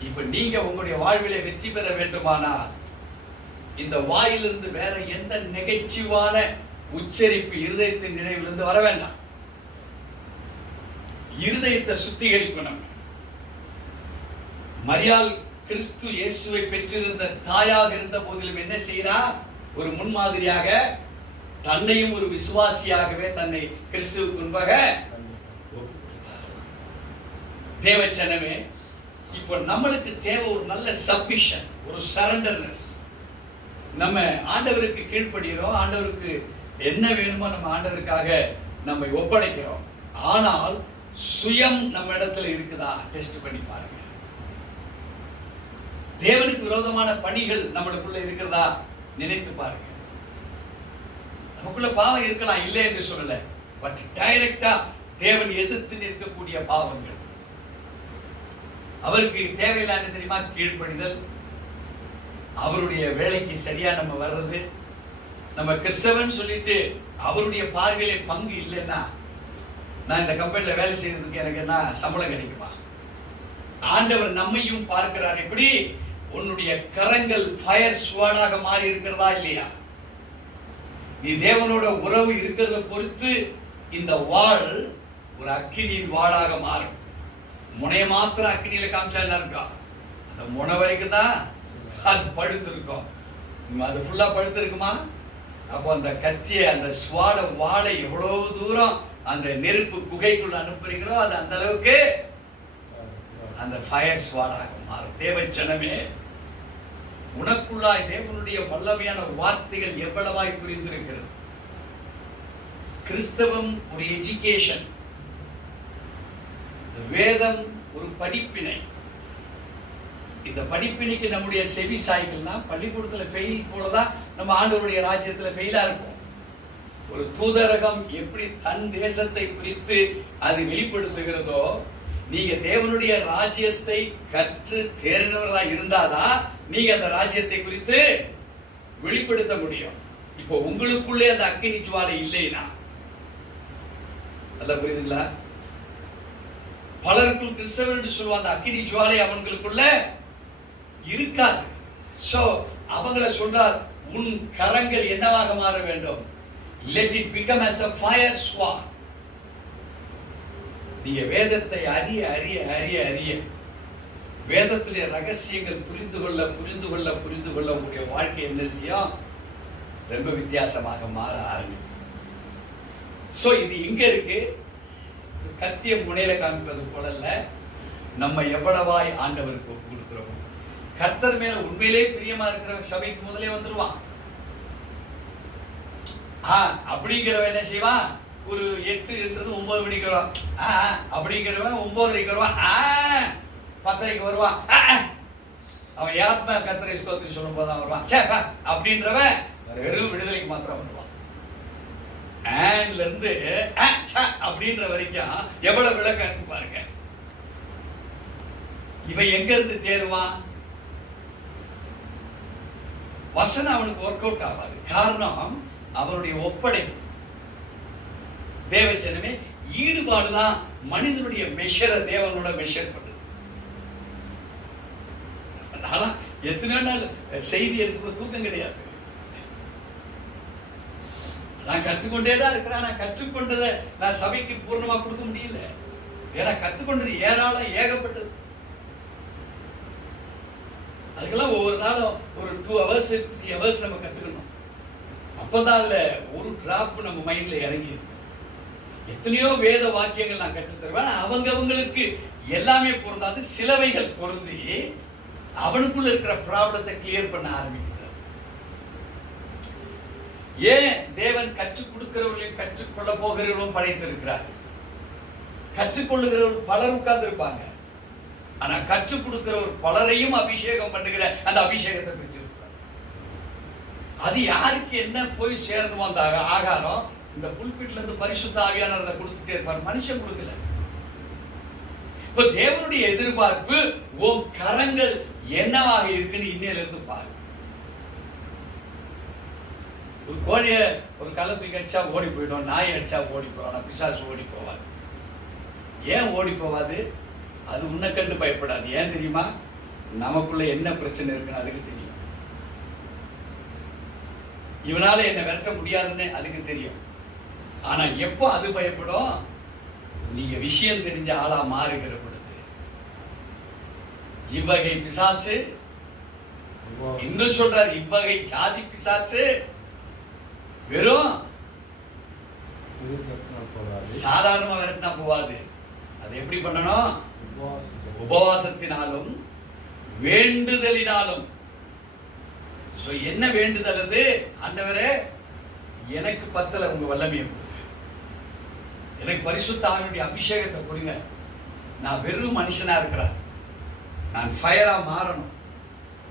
இப்ப நீங்க உங்களுடைய வாழ்விலே வெற்றி பெற வேண்டுமானால் இந்த வாயிலிருந்து வேற எந்த நெகட்டிவான உச்சரிப்பு இருதயத்தின் நினைவிலிருந்து வர வேண்டாம். இருதயத்தை சுத்திகரிக்கணும். மரியாள் கிறிஸ்து இயேசுவை பெற்றிருந்த தாயாக இருந்த போதிலும் என்ன செய்யறா? ஒரு முன்மாதிரியாக தன்னையும் ஒரு விசுவாசியாகவே தன்னை கிறிஸ்துவுக்கு முன்பாக ஒப்புக் கொடுத்தார். தேவச்சனமே, இப்போ நம்மளுக்கு தேவை ஒரு நல்ல சப்மிஷன், ஒரு சரண்டர்னஸ். நம்ம ஆண்டவருக்கு கீழ்ப்படுகிறோம், ஆண்டவருக்கு என்ன வேணுமோ நம்ம ஆண்டவருக்காக நம்மை ஒப்படைக்கிறோம். ஆனால் சுயம் நம்ம இடத்துல இருக்குதா டெஸ்ட் பண்ணி பாருங்க. தேவனுக்கு விரோதமான பணிகள் நம்மளுக்குள்ள இருக்கிறதா நினைத்து பாருங்க. நமக்குள்ள பாவம் இருக்கலாம், இல்லை என்று சொல்லல. பட் டைரக்டா தேவன் எதிர்த்து நிற்கக்கூடிய பாவங்கள். அவருக்கு தேவையில்லாத தெரியுமா? கீழ்ப்படிதல், அவருடைய வேலைக்கு சரியா நம்ம வர்றது. நம்ம கிறிஸ்தவன் சொல்லிட்டு அவருடைய பார்வையில பங்கு இல்லைன்னா, நான் இந்த கம்பெனில வேலை செய்யறதுக்கு எனக்கு என்ன சம்பளம் கிடைக்குமா? ஆண்டவர் நம்மையும் பார்க்கிறார். எப்படி? உன்னுடைய கரங்கள் ஃபயர் ஸ்வாடாக மாறி இருக்கிறதா இல்லையா? நீ தேவனோட உறவு இருக்கிறத பொறுத்து இந்த வாள் ஒரு அக்கினியின் வாளாக மாறும். முனைய மாத்திரம் அக்கினியில காமிச்சா என்ன இருக்கா? அந்த முனை வரைக்கும் தான் அது பழுத்து இருக்கும். அது ஃபுல்லா பழுத்து இருக்குமா? அப்போ அந்த கத்திய, அந்த ஸ்வாட வாளை எவ்வளவு தூரம் அந்த நெருப்பு குகைக்குள்ள அனுப்புறீங்களோ அது அந்த அளவுக்கு அந்த ஃபயர் ஸ்வாடாக மாறும். தேவச்சனமே, உனக்குள்ளாய் தேவனுடைய வல்லமையான வார்த்தைகள் எவ்வளவாய் புரிந்திருக்கிறது. கிறிஸ்தவம் ஒரு எஜுகேஷன், வேதம் ஒரு படிப்பினை. இந்த படிப்பினைக்கு நம்முடைய செவி சாய்கள்லாம் பள்ளிக்கூடத்துல ஃபெயில் போலதான் நம்ம ஆண்டவருடைய ராஜ்யத்துல ஃபெயிலா இருக்கும். ஒரு தூதரகம் எப்படி தன் தேசத்தை குறித்து அது வெளிப்படுத்துகிறதோ, நீங்க தேவனுடைய ராஜ்யத்தை கற்று தேர்ந்தவர்களா இருந்தாதான் நீங்க அந்த ராஜ்யத்தை குறித்து வெளிப்படுத்த முடியும். இப்போ உங்களுக்குள்ளே அந்த அக்கினி ஜுவாலை இல்லைன்னா, நல்லா புரியுதுங்களா? பலருக்குள் கிறிஸ்தவன் என்று சொல்லுவாங்க, அந்த அக்கினி ஜுவாலை அவங்களுக்குள்ள இருக்காது. சோ அவங்கள சொல்றார், உன் கரங்கள் என்னவாக மாற வேண்டும்? Let it become as a fire sword. நீங்க வேதத்தை அறிய அறிய அறிய அறிய, வேதத்திலே ரகசியங்கள் புரிந்து கொள்ள புரிந்து கொள்ள புரிந்து கொள்ள உங்களுடைய வாழ்க்கை என்ன செய்யும்? ரொம்ப வித்தியாசமாக மாற ஆரம்பிக்கும். சோ இது இங்க இருக்கு. கத்திய முனையில காமிப்பது போல இல்ல, நம்ம எவ்வளவாய் ஆண்டவருக்கு ஒப்பு கொடுக்கிறோம். கர்த்தர் மேல உண்மையிலே பிரியமா இருக்கிற சபைக்கு முதலே வந்துருவான். அப்படிங்கிறவன் என்ன செய்வான்? ஒரு 8 9 மணிக்கு வருவான். அப்படிங்கிறவன் 9:30 வருவான். 10:30 வருவான். அவன் யாத்மா கர்த்தரை ஸ்தோத்திரம் சொல்லும் போதுதான் வருவான். அப்படின்றவன் வெறும் விடுதலைக்கு மாத்திரம் வருவான். இருந்து அப்படின்ற வரைக்கும் எவ்வளவு விளக்கம் இருக்கு பாருங்க. இவன் எங்க இருந்து தேருவான்? வசனம் அவனுக்கு ஒர்க் அவுட் ஆகாது. காரணம் அவருடைய ஒப்படைப்பு. தேவச்சனமே, ஈடுபாடுதான் மனிதனுடைய மெஷரை தேவனோட மெஷர் பண்ணுது. எத்தனை நாள் செய்தி எடுத்து தூக்கம் கிடையாது. நான் கற்றுக்கொண்டேதான் இருக்கிறேன். நான் கற்றுக்கொண்டதை நான் சபைக்கு பூர்ணமா கொடுக்க முடியல. ஏன்னா கற்றுக்கொண்டது ஏராளம், ஏகப்பட்டது. அதுக்கெல்லாம் ஒவ்வொரு நாளும் ஒரு 2 hours 3 hours நம்ம கத்துக்கணும். அப்பதான் அதுல ஒரு டிராப் நம்ம மைண்ட்ல இறங்கி இருக்கு. எத்தனையோ வேத வாக்கியங்கள் நான் கற்றுத் தருவேன். அவங்களுக்கு எல்லாமே பொருந்தாது, சிலவைகள் பொருந்தி அவனுக்குள்ள இருக்கிற ப்ராப்ளத்தை கிளியர் பண்ண ஆரம்பிக்கிறார். ஏன் தேவன் கற்றுக் கொடுக்கிறவர்களையும் கற்றுக்கொள்ள போகிறவர்களும் படைத்திருக்கிறார். கற்றுக்கொள்ளுகிறவர்கள் பலர் உட்கார்ந்து இருப்பாங்க. ஆனா கற்றுக் கொடுக்கிறவர் பலரையும் அபிஷேகம் பண்ணுகிற அந்த அபிஷேகத்தை பெற்றிருக்கிறார். அது யாருக்கு என்ன போய் சேரணுமோ அந்த ஆகாரம் இந்த புல்பிட்ல இருந்து பரிசுத்த ஆவியானவரை கொடுத்துட்டே இருப்பார். மனுஷன் கொடுக்கல. இப்ப தேவனுடைய எதிர்பார்ப்பு உன் கரங்கள் என்னவாக இருக்குன்னு இன்னையில இருந்து பாரு. ஒரு கோழிய ஒரு களத்துக்கு அடிச்சா ஓடி போயிடும், நாய் அடிச்சா ஓடி போவான், பிசாசு ஓடி போவாது. ஏன் ஓடி போவாது? அது உன்னை கண்டு பயப்படாது. ஏன் தெரியுமா? நமக்குள்ள என்ன பிரச்சனை இருக்குன்னு அதுக்கு தெரியும். இவனால என்ன விரட்ட முடியாதுன்னு அதுக்கு தெரியும். ஆனா எப்போ அது பயப்படும்? நீங்க விஷயம் தெரிஞ்ச ஆளா மாறுகிற பொழுது. இவ்வகை பிசாசு, இன்னும் சொல்றாரு, இவ்வகை ஜாதி பிசாசு வெறும் சாதாரணமா விரட்டினா போவாது. அது எப்படி பண்ணணும்? உபவாசத்தினாலும் வேண்டுதலினாலும். என்ன வேண்டுதல் அது? ஆண்டவரே, எனக்கு பத்தல உங்க வல்லமையை, எனக்கு பரிசுத்த ஆவியுடைய அபிஷேகத்தை கொடுங்க. நான் வெறும் மனுஷனா இருக்கிறேன், நான் ஃபயரா மாறணும்.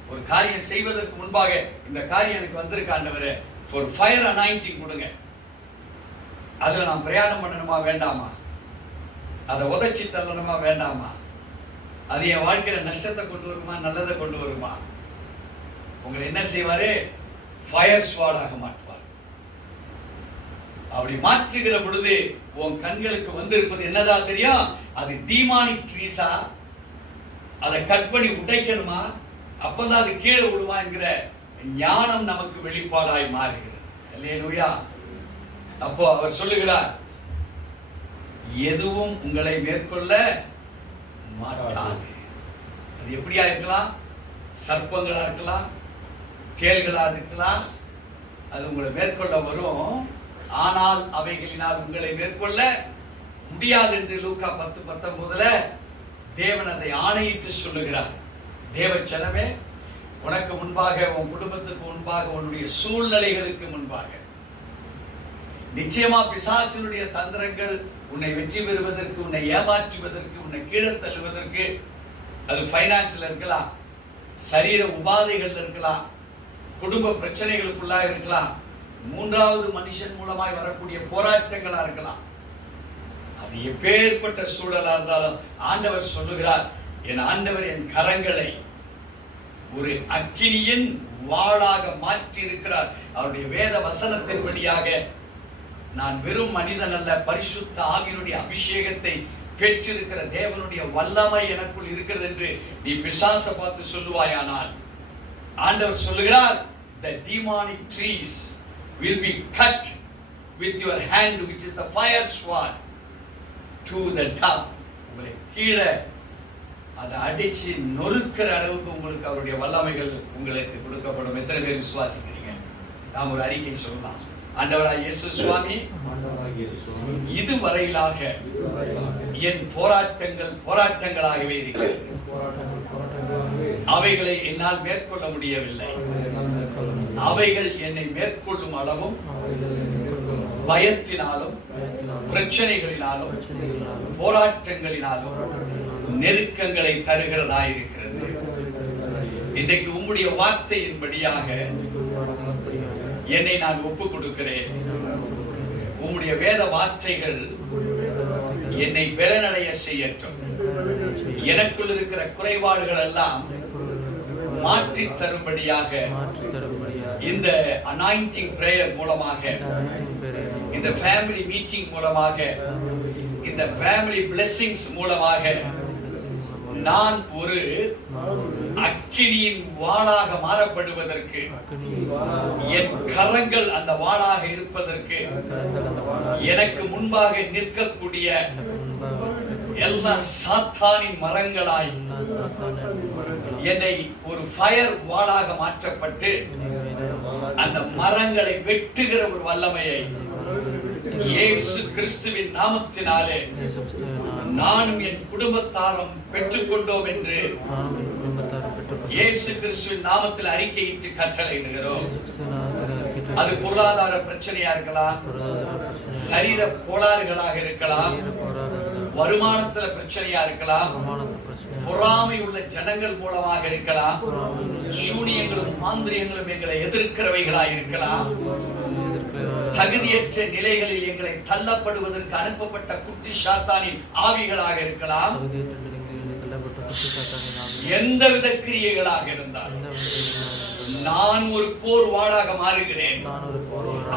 ஒரு காரியம் செய்வதற்கு முன்பாக இந்த காரியம் எனக்கு வந்திருக்க ஆண்டவரே, ஒரு ஃபயர் அனாயிண்டிங் கொடுங்க. அதுல நான் பிரயாணம் பண்ணணுமா வேண்டாமா? அதை உதச்சி தள்ளணுமா வேண்டாமா? அது என் வாழ்க்கையில நஷ்டத்தை கொண்டு வருமா நல்லதை கொண்டு வருமா? உங்களை என்ன செய்வாரு? ஃபயர் ஸ்வாடாக மாற்றுவார். அப்படி மாற்றுகிற பொழுது உன் கண்களுக்கு வந்திருப்பது என்னதான் தெரியும்? அது டீமானிக் ட்ரீஸா, அதை கட் பண்ணி உடைக்கணுமா, அப்பதான் அது கீழே விடுமா என்கிற ஞானம் நமக்கு வெளிப்பாடாய் மாறுகிறது. அல்லேலூயா. அப்போ அவர் சொல்லுகிறார், எதுவும் உங்களை மேற்கொள்ள மாட்டாது. அது எப்படியா இருக்கலாம்? சர்ப்பங்களா இருக்கலாம், தேள்களா இருக்கலாம், அது உங்களை மேற்கொள்ள வரும். ஆனால் அவைகளினால் உங்களை மேற்கொள்ள முடியாது என்று லூக்கா 10:19 தேவன் அதை ஆணையிட்டு சொல்லுகிறார். தேவ ஜனமே, உனக்கு முன்பாக, உன் குடும்பத்துக்கு முன்பாக, உன்னுடைய சூழ்நிலைகளுக்கு முன்பாக நிச்சயமா பிசாசினுடைய தந்திரங்கள் உன்னை வெற்றி பெறுவதற்கு, உன்னை ஏமாற்றுவதற்கு, உன்னை கீழே தள்ளுவதற்கு, அது பைனான்ஸ்ல இருக்கலாம், சரீர உபாதைகள் இருக்கலாம், குடும்ப பிரச்சனைகளுக்குள்ளாக இருக்கலாம், மூன்றாவது மனுஷன் மூலமாய் வரக்கூடிய போராட்டங்களா இருக்கலாம். அது எப்பேற்பட்ட சூழலா இருந்தாலும் ஆண்டவர் சொல்லுகிறார், என் ஆண்டவர் என் கரங்களை ஒரு அக்கினியின் வாளாக மாற்றி இருக்கிறார். அவருடைய வேத வசனத்தின்படியாக நான் வெறும் மனிதன் அல்ல, பரிசுத்த ஆவியினுடைய அபிஷேகத்தை பெற்றிருக்கிற தேவனுடைய வல்லமை எனக்குள் இருக்கிறது என்று நீ பிசாசை பார்த்து சொல்லுவாயானால், ஆண்டவர் சொல்லுகிறார், the demonic trees will be cut with your hand which is the fire sword to the top. உங்களை கீழே அதை அடிச்சு நொறுக்கிற அளவுக்கு உங்களுக்கு அவருடைய வல்லமைகள் உங்களுக்கு கொடுக்கப்படும். எத்தனை பேர் விசுவாசிக்கிறீங்க? நாம் ஒரு அறிக்கை சொல்லலாம். ஆண்டவராய் இயேசு சுவாமி, இதுவரையிலாக என் போராட்டங்களாகவே இருக்கிறது. அவைகளை என்னால் மேற்கொள்ள முடியவில்லை. அவைகள் என்னை மேற்கொள்ளும் அளவும் பயத்தினாலும், பிரச்சனைகளினாலும், போராட்டங்களினாலும் நெருக்கங்களை தருகிறதாயிருக்கிறது. இன்றைக்கு உம்முடைய வார்த்தையின்படியாக என்னை நான் ஒப்புக் கொடுக்கிறேன். உம்முடைய வேத வார்த்தைகள் என்னை பலனடைய செய்யட்டும். எனக்குள் இருக்கிற குறைபாடுகள் எல்லாம் மாற்றி தரும்படியாக இந்த அனாயிண்டிங் பிரேயர் மூலமாக, இந்த ஃபேமிலி மீட்டிங் மூலமாக, இந்த ஃபேமிலி பிளெஸிங்ஸ் மூலமாக நான் ஒரு அக்கினியின் வாளாக மாறப்படுவதற்கு, என் கரங்கள் அந்த வாளாக இருப்பதற்கு, எனக்கு முன்பாக நிற்கக்கூடிய எல்லா சாத்தானின் மரங்களாய் என்னை ஒரு ஃபயர் வாளாக மாற்றப்பட்டு அந்த மரங்களை வெட்டுகிற ஒரு வல்லமையை இயேசு கிறிஸ்துவின் நாமத்தினாலே நானும் என் குடும்பத்தாரும் பெற்றுக்கொண்டோம் என்று இயேசு கிறிஸ்துவின் நாமத்தில் அறிக்கையிட்டு கட்டளையிடுகிறோம். அது பொருளாதார பிரச்சனையா இருக்கலாம், சரீர கோளாறுகளாக இருக்கலாம், வருமானத்துல பிரச்சனையா இருக்கலாம், பொறாமை உள்ள ஜனங்கள் மூலமாக இருக்கலாம், சூனியங்களும் மாந்திரியங்களும் எங்களை எதிர்க்கிறவைகளாக இருக்கலாம், தகுதியற்ற நிலைகளில் எங்களை தள்ளப்படுவதற்கு அனுப்பப்பட்ட குட்டி சாத்தானின் ஆவிகளாக இருக்கலாம். எந்தவித கிரியைகளாக இருந்தால் நான் ஒரு போர் வாளாக மாறுகிறேன்.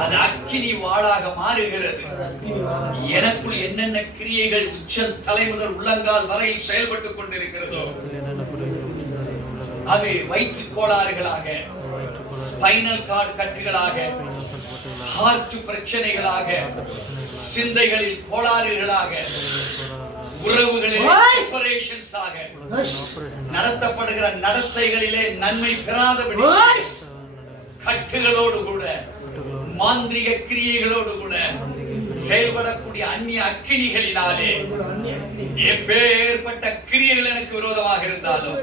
அது அக்கினி வாளாக மாறுகிறது. எனக்குள் என்னென்ன கிரியைகள் உச்ச தலைமுதல் உள்ளங்கால் வரையில் செயல்பட்டுக் கொண்டிருக்கிறதோ, அது வயிற்று கோளாறுகளாக, ஸ்பைனல் கார்டு கட்டுகளாக, ஹார்ட் பிரச்சனைகளாக, சிந்தைகளில் கோளாறுகளாக, உறவுகளிலே செப்பரேஷன்ஸ் ஆக, நடத்தப்படுகிற நடத்தைகளிலே நன்மை பெறாதபடி கட்டுகளோடு கூட, மாந்திரிக கிரியைகளோடு கூட, செயல்படக்கூடிய அந்நிய அக்கினிகளினாலே எப்பேற்பட்ட கிரியைகள் எனக்கு விரோதமாக இருந்தாலும்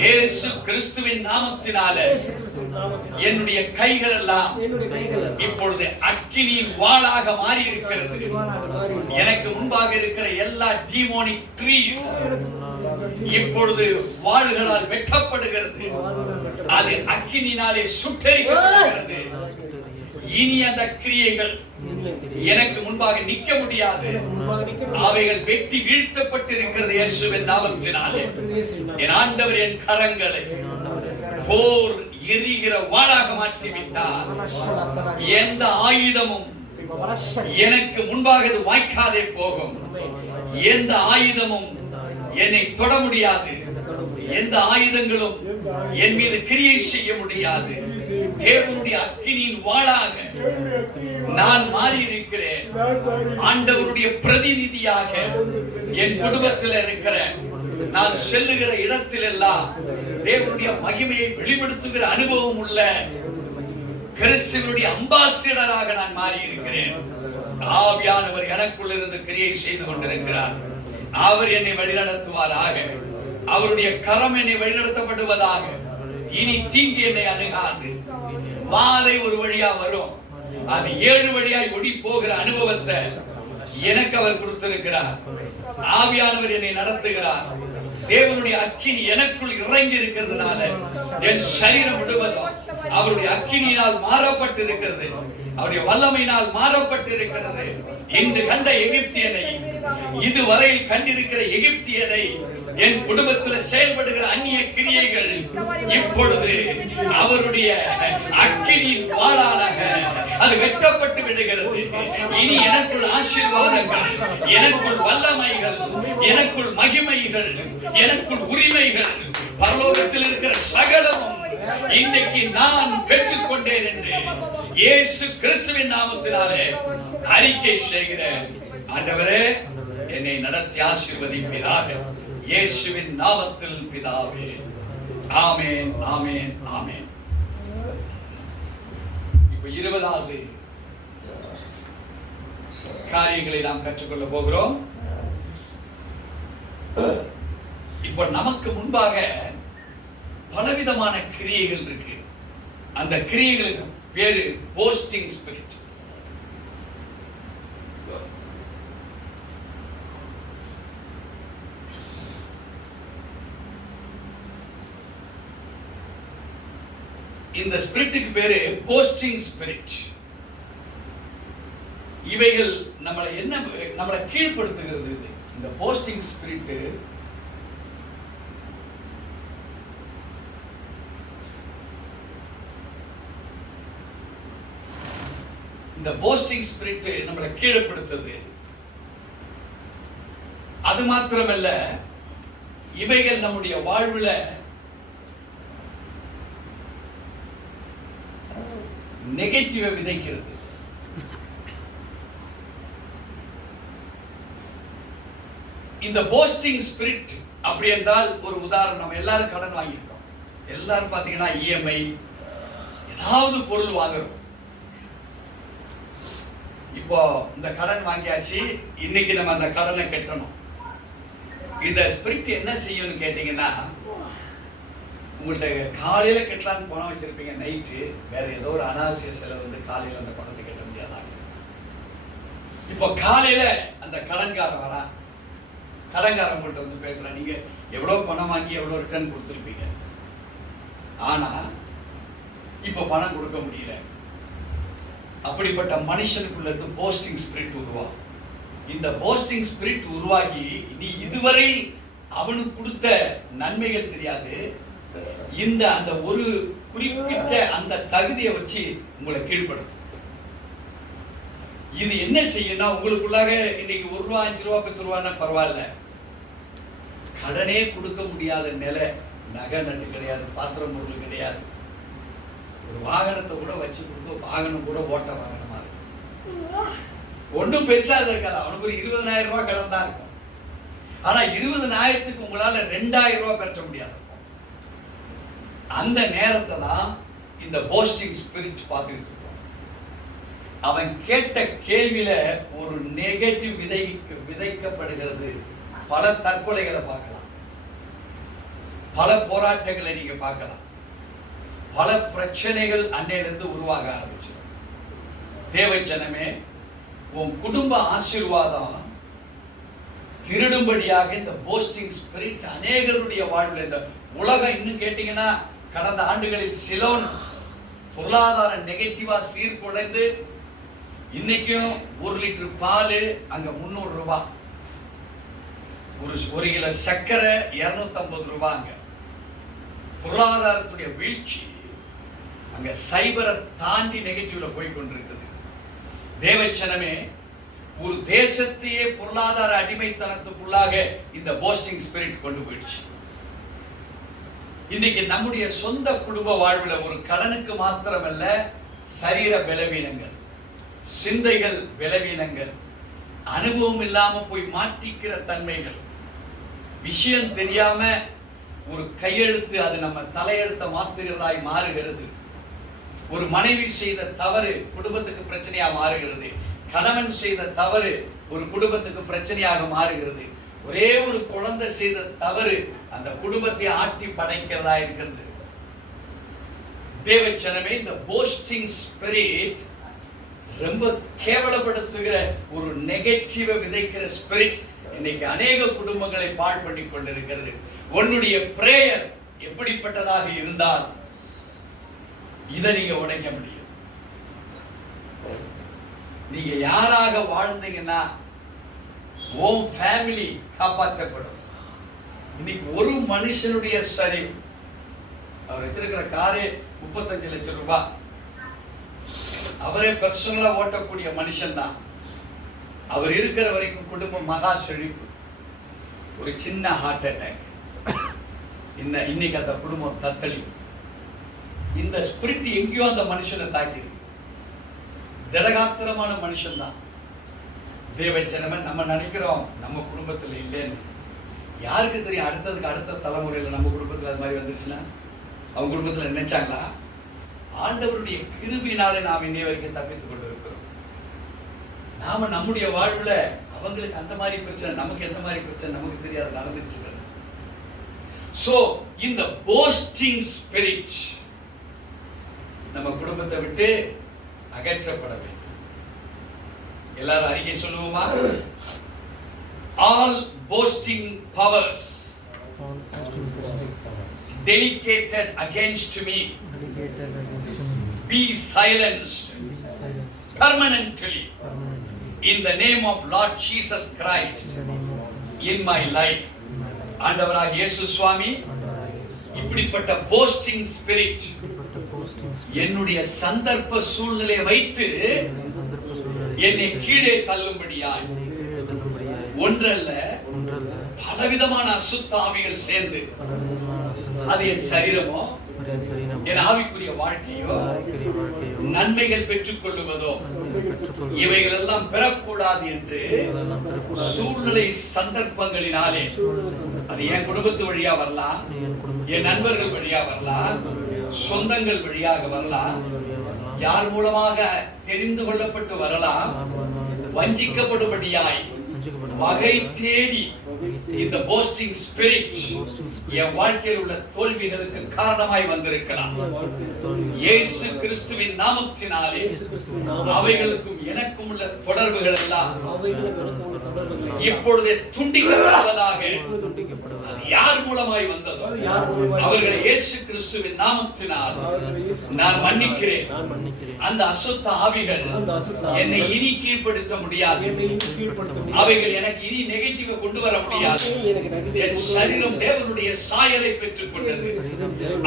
இயேசு கிறிஸ்துவின் நாமத்தினாலே என்னுடைய கைகள் எல்லாம் இப்பொழுது அக்கினியின் வாளாக மாறி இருக்கிறது. எனக்கு முன்பாக இருக்கிற எல்லா டீமோனிக் ட்ரீஸ் இப்பொழுது வாள்களால் வெட்டப்படுகிறது. அது அக்கினியினாலே சுட்டெரிக்கப்படுகிறது. இனி அந்த கிரியைகள் எனக்கு முன்பாக நிற்க முடியாது. அவைகள் வெட்டி வீழ்த்தப்பட்டிருக்கிறது இயேசுவின் நாமத்தினாலே. என் ஆண்டவர் என் கரங்களை போர் எரிகிற வாளாக மாற்றிவிட்டார். எந்த ஆயுதமும் எனக்கு முன்பாக வாய்க்காதே போகும். எந்த ஆயுதமும் என்னை தொட முடியாது. எந்த ஆயுதங்களும் என் மீது கிரியை செய்ய முடியாது. தேவனுடைய அக்கினியின் வாளாக நான் மாறி இருக்கிறேன். ஆண்டவருடைய பிரதிநிதியாக என் குடும்பத்தில் இருக்கிற நான் செல்லுகிற இடத்தில் எல்லாம் தேவனுடைய மகிமையை வெளிப்படுத்துகிற அனுபவம் உள்ள கிறிஸ்துவினுடைய அம்பாசிடராக நான் மாறி இருக்கிறேன். ஆவியானவர் எனக்குள் இருந்து கிரியை செய்து கொண்டிருக்கிறார். அவர் என்னை வழிநடத்துவாராக. அவருடைய கரம் என்னை வழிநடத்தப்படுவதாக. இனி தீங்கு என்னை அணுகாது. வாதை ஒரு வழியா வரும், அது 7 வழியாய் ஓடி போகிற அனுபவத்தை எனக்கு அவர் கொடுத்திருக்கிறார். ஆவியானவர் என்னை நடத்துகிறார். தேவனுடைய அக்கினி எனக்குள் இறங்கி இருக்கிறதுனால என் சரீரம் முழுவதும் அவருடைய அக்கினியினால் மாறப்பட்டிருக்கிறது. அவருடைய வல்லமையினால் மாறப்பட்டிருக்கிறது. இன்று கண்ட எகிப்தியனை, இதுவரையில் கண்டிருக்கிற எகிப்தியனை, என் குடும்பத்தில் செயல்படுகிற அந்நிய கிரியைகள் இப்பொழுது அவருடைய அக்கினியின் வாளாக அது வெட்டப்பட்டு விடுகிறது. இனி எனக்குள் ஆசீர்வாதங்கள், எனக்குள் வல்லமைகள், எனக்குள் மகிமைகள், எனக்குள் உரிமைகள், பரலோகத்தில் இருக்கிற சகலமும் இன்றைக்கு நான் பெற்றுக் கொண்டேன் என்று இயேசு கிறிஸ்துவின் நாமத்தினாலே அறிக்கை செய்கிறேன். ஆண்டவரே, என்னை நடத்தி ஆசீர்வதிப்பீராக. இயேசுவின் நாமத்தில் பிதாவே. ஆமென், ஆமென், ஆமென். இப்ப 20வது காரியங்களை நாம் கற்றுக்கொள்ள போகிறோம். இப்ப நமக்கு முன்பாக பலவிதமான கிரியைகள் இருக்கு. அந்த கிரியைகளுக்கு பேரு போஸ்டிங் ஸ்பிரிட். இந்த ஸ்பிரிட்டுக்கு பேரு போஸ்டிங் ஸ்பிரிட். இவைகள் நம்மளை கீழ்ப்படுத்துகிறது. இந்த போஸ்டிங் ஸ்பிரிட் இந்த போஸ்டிங் ஸ்பிரிட் நம்மளை கீழ்ப்படுத்துது. அது மாத்திரமல்ல, இவைகள் நம்முடைய வாழ்வுல நெகட்டிவ விதைக்கிறது. இந்த போஸ்டிங் ஸ்பிரிட் அப்படி என்றால், ஒரு உதாரணம், நம்ம எல்லாரும் கடன் வாங்கியிருக்கோம். எல்லாரும் பாத்தீங்கன்னா இஎம்ஐ ஏதாவது பொருள் வாங்குறோம். இப்போ இந்த கடன் வாங்கியாச்சு, இன்னைக்கு நம்ம அந்த கடனை கட்டணும். இந்த ஸ்பிரிட் என்ன செய்யும்னு கேட்டீங்கன்னா, உங்கள்ட்ட காலையில கட்டலான்னு பணம் வச்சிருப்பீங்க, நைட்டு வேற ஏதோ ஒரு அனாவசிய செலவு வந்து காலையில அந்த பணத்தை கட்ட முடியாதாங்க. இப்போ காலையில அந்த கடன்காரன் வரா, கடன்காரன் உங்கள்ட்ட வந்து பேசுறேன், நீங்க எவ்வளவு பணம் வாங்கி எவ்வளவு ரிட்டர்ன் கொடுத்துருப்பீங்க, ஆனா இப்ப பணம் கொடுக்க முடியல. அப்படிப்பட்ட மனுஷனுக்குள்ள இருந்து போஸ்டிங் ஸ்பிரிட் உருவாகும். இந்த போஸ்டிங் ஸ்பிரிட் உருவாகி நீ இதுவரை அவனுக்கு கொடுத்த நன்மைகள் தெரியாது, இந்த அந்த ஒரு குறிப்பிட்ட அந்த தகுதியை வச்சு உங்களை கீழ்படுத்தும். இது என்ன செய்யணும், உங்களுக்குள்ளாக இன்னைக்கு 1 ரூபா 5 ரூபா 10 ரூபான்னா பரவாயில்ல, கடனே கொடுக்க முடியாத நிலை, நகை நட்டு கிடையாது, பாத்திரம் பொருள் கிடையாது, ஒரு வாகனத்தை கூட வச்சு கொடுக்க, வாகனம் கூட ஓட்ட வாகனமா இருக்கும், ஒன்றும் பெருசா இருக்காது, அவனுக்கு ஒரு 20,000 ரூபாய் கடன் தான் இருக்கும். ஆனா 20,000க்கு உங்களால 2,000 ரூபாய் பெற்ற முடியாது. அந்த நேரத்தை தான் இந்த போஸ்டிங் ஸ்பிரிட் பார்த்துட்டு இருக்கோம். அவன் கேட்ட கேள்வியில ஒரு நெகட்டிவ் விதைக்கப்படுகிறது. பல தற்கொலைகளை பார்க்கலாம், பல போராட்டங்களை நீங்க பார்க்கலாம், பல பிரச்சனைகள் அன்னையிலிருந்து உருவாக ஆரம்பிச்சு. தேவ ஜனமே, உன் குடும்ப ஆசீர்வாதம் திருடும்படியாக இந்த போஸ்டிங் ஸ்பிரிட் அநேகருடைய வாழ்வில், இந்த உலகம் இன்னும் கேட்டீங்கன்னா கடந்த ஆண்டுகளில் சிலோன் பொருளாதார நெகட்டிவா சீர்குலைந்து இன்னைக்கும் 1 லிட்டர் பால் அங்க 300 ரூபாய், ஒரு கிலோ சர்க்கரை 250 ரூபாங்க. பொருளாதாரத்துடைய வீழ்ச்சி அங்க சைபரை தாண்டி நெகட்டிவ்ல போய் கொண்டிருக்கிறது. தேவச்சனமே, ஒரு தேசத்தையே பொருளாதார அடிமைத்தனத்துக்குள்ளாக இந்த போஸ்டிங் ஸ்பிரிட் கொண்டு போயிடுச்சு. இன்னைக்கு நம்முடைய சொந்த குடும்ப வாழ்வில் ஒரு கடனுக்கு மாத்திரமல்ல, சரீர பலவீனங்கள், சிந்தைகள் பலவீனங்கள், அனுபவம் இல்லாம போய் மாற்றிக்கிற தன்மைகள், விஷயம் தெரியாம ஒரு கையெழுத்து அது நம்ம தலையெழுத்த மாற்றுகிறதாய் மாறுகிறது. ஒரு மனைவி செய்த தவறு குடும்பத்துக்கு பிரச்சனையா மாறுகிறது. கணவன் செய்த தவறு ஒரு குடும்பத்துக்கு பிரச்சனையாக மாறுகிறது. ஒரே ஒரு குழந்தை செய்த தவறு அந்த குடும்பத்தை ஆட்டி படைக்கிறதா இருக்கிறது. தேவச்சனமே, இந்த போஸ்டிங் ஸ்பிரிட் ரொம்ப கேவலப்படுத்துகிற ஒரு நெகட்டிவ விதைக்கிற ஸ்பிரிட் இன்னைக்கு அநேக குடும்பங்களை பாழ் பண்ணி கொண்டிருக்கிறது. உன்னுடைய பிரேயர் எப்படிப்பட்டதாக இருந்தால் இதை நீங்க உடைக்க முடியும். நீங்க யாராக வாழ்ந்தீங்கன்னா உன் ஃபேமிலி காப்பாற்றப்படும். இன்னைக்கு ஒரு மனுஷனுடைய சரிவு, அவர் வச்சிருக்கிற காரே 35 லட்சம் ரூபாய், அவரே பர்சனலா ஓட்டக்கூடிய மனுஷன் தான். அவர் இருக்கிற வரைக்கும் குடும்பம் மகா செழிப்பு. ஒரு சின்ன ஹார்ட் அட்டாக், இன்னைக்கு அந்த குடும்பம் தத்தளி. இந்த ஸ்பிரிட் எங்கேயோ அந்த மனுஷனை தாக்கி, திடகாத்திரமான மனுஷன் தான். தேவச்சனமே, நம்ம நினைக்கிறோம் நம்ம குடும்பத்தில் இல்லைன்னு. யாருக்கு தெரியும் அடுத்த தலைமுறையில் நம்ம குடும்பத்தில் அது மாதிரி வந்துருச்சுன்னா அவங்க குடும்பத்தில் நினைச்சாங்களா? ஆண்டவருடைய கிருபையினாலே நாம் இன்னை வரைக்கும் தப்பித்துக் கொண்டிருக்கிறோம். நாம நம்முடைய வாழ்வுல அவங்களுக்கு அந்த மாதிரி பிரச்சனை, நமக்கு எந்த மாதிரி பிரச்சனை நமக்கு தெரியாது நடந்துட்டு இருக்கிறது. சோ இந்த போஸ்டிங் ஸ்பிரிட் நம்ம குடும்பத்தை விட்டு அகற்றப்பட வேண்டும். எல்லாரும் அறிக்கை சொல்லுவோமா? All boasting powers delegated against me be silenced permanently in the name of Lord Jesus Christ in my life. ஆண்டவராகிய இயேசு சுவாமி, இப்படிப்பட்ட போஸ்டிங் ஸ்பிரிட் என்னுடைய சந்தர்ப்ப சூழ்நிலை வைத்து என்னை கீழே தள்ளும்படியாய் ஒன்றல்ல பலவிதமான அசுத்த ஆவிகள் சேர்ந்து அது என் சரீரமோ என் ஆவிக்குரிய வாழ்க்கையோ நன்மைகள் பெற்றுக் கொள்ளுவதோ இவைகள் எல்லாம் பெறக்கூடாது என்று சூழ்நிலை சந்தர்ப்பங்களினாலே, அது என் குடும்பத்து வழியா வரலாம், என் நண்பர்கள் வழியா வரலாம், சொந்தங்கள் வழியாக வரலாம், யார் மூலமாக தெரிந்து கொள்ளப்பட்டு வரலாம், வஞ்சிக்கப்படும்படியாய் வகை தேடி இந்த போஸ்டிங் ஸ்பிரிட் என் வாழ்க்கையில் உள்ள தோல்விகளுக்கு காரணமாய் வந்திருக்கலாம். இயேசு கிறிஸ்துவின் நாமத்தினாலே அவைகளுக்கும் எனக்கும் உள்ள தொடர்புகள் எல்லாம் இப்பொழுது துண்டிக்கப்படுவதாக. யார் மூலமாய் வந்ததோ அவர்களை இயேசு கிறிஸ்துவின் நாமத்தினால் நான் மன்னிக்கிறேன். அந்த அசுத்த ஆவிகள் என்னை இனி கீழ்ப்படுத்த முடியாது. அவைகள் எனக்கு இனி நெகட்டிவ் கொண்டு வர முடியாது. என் சரீரம் தேவனுடைய சாயலை பெற்றுக் கொண்டது.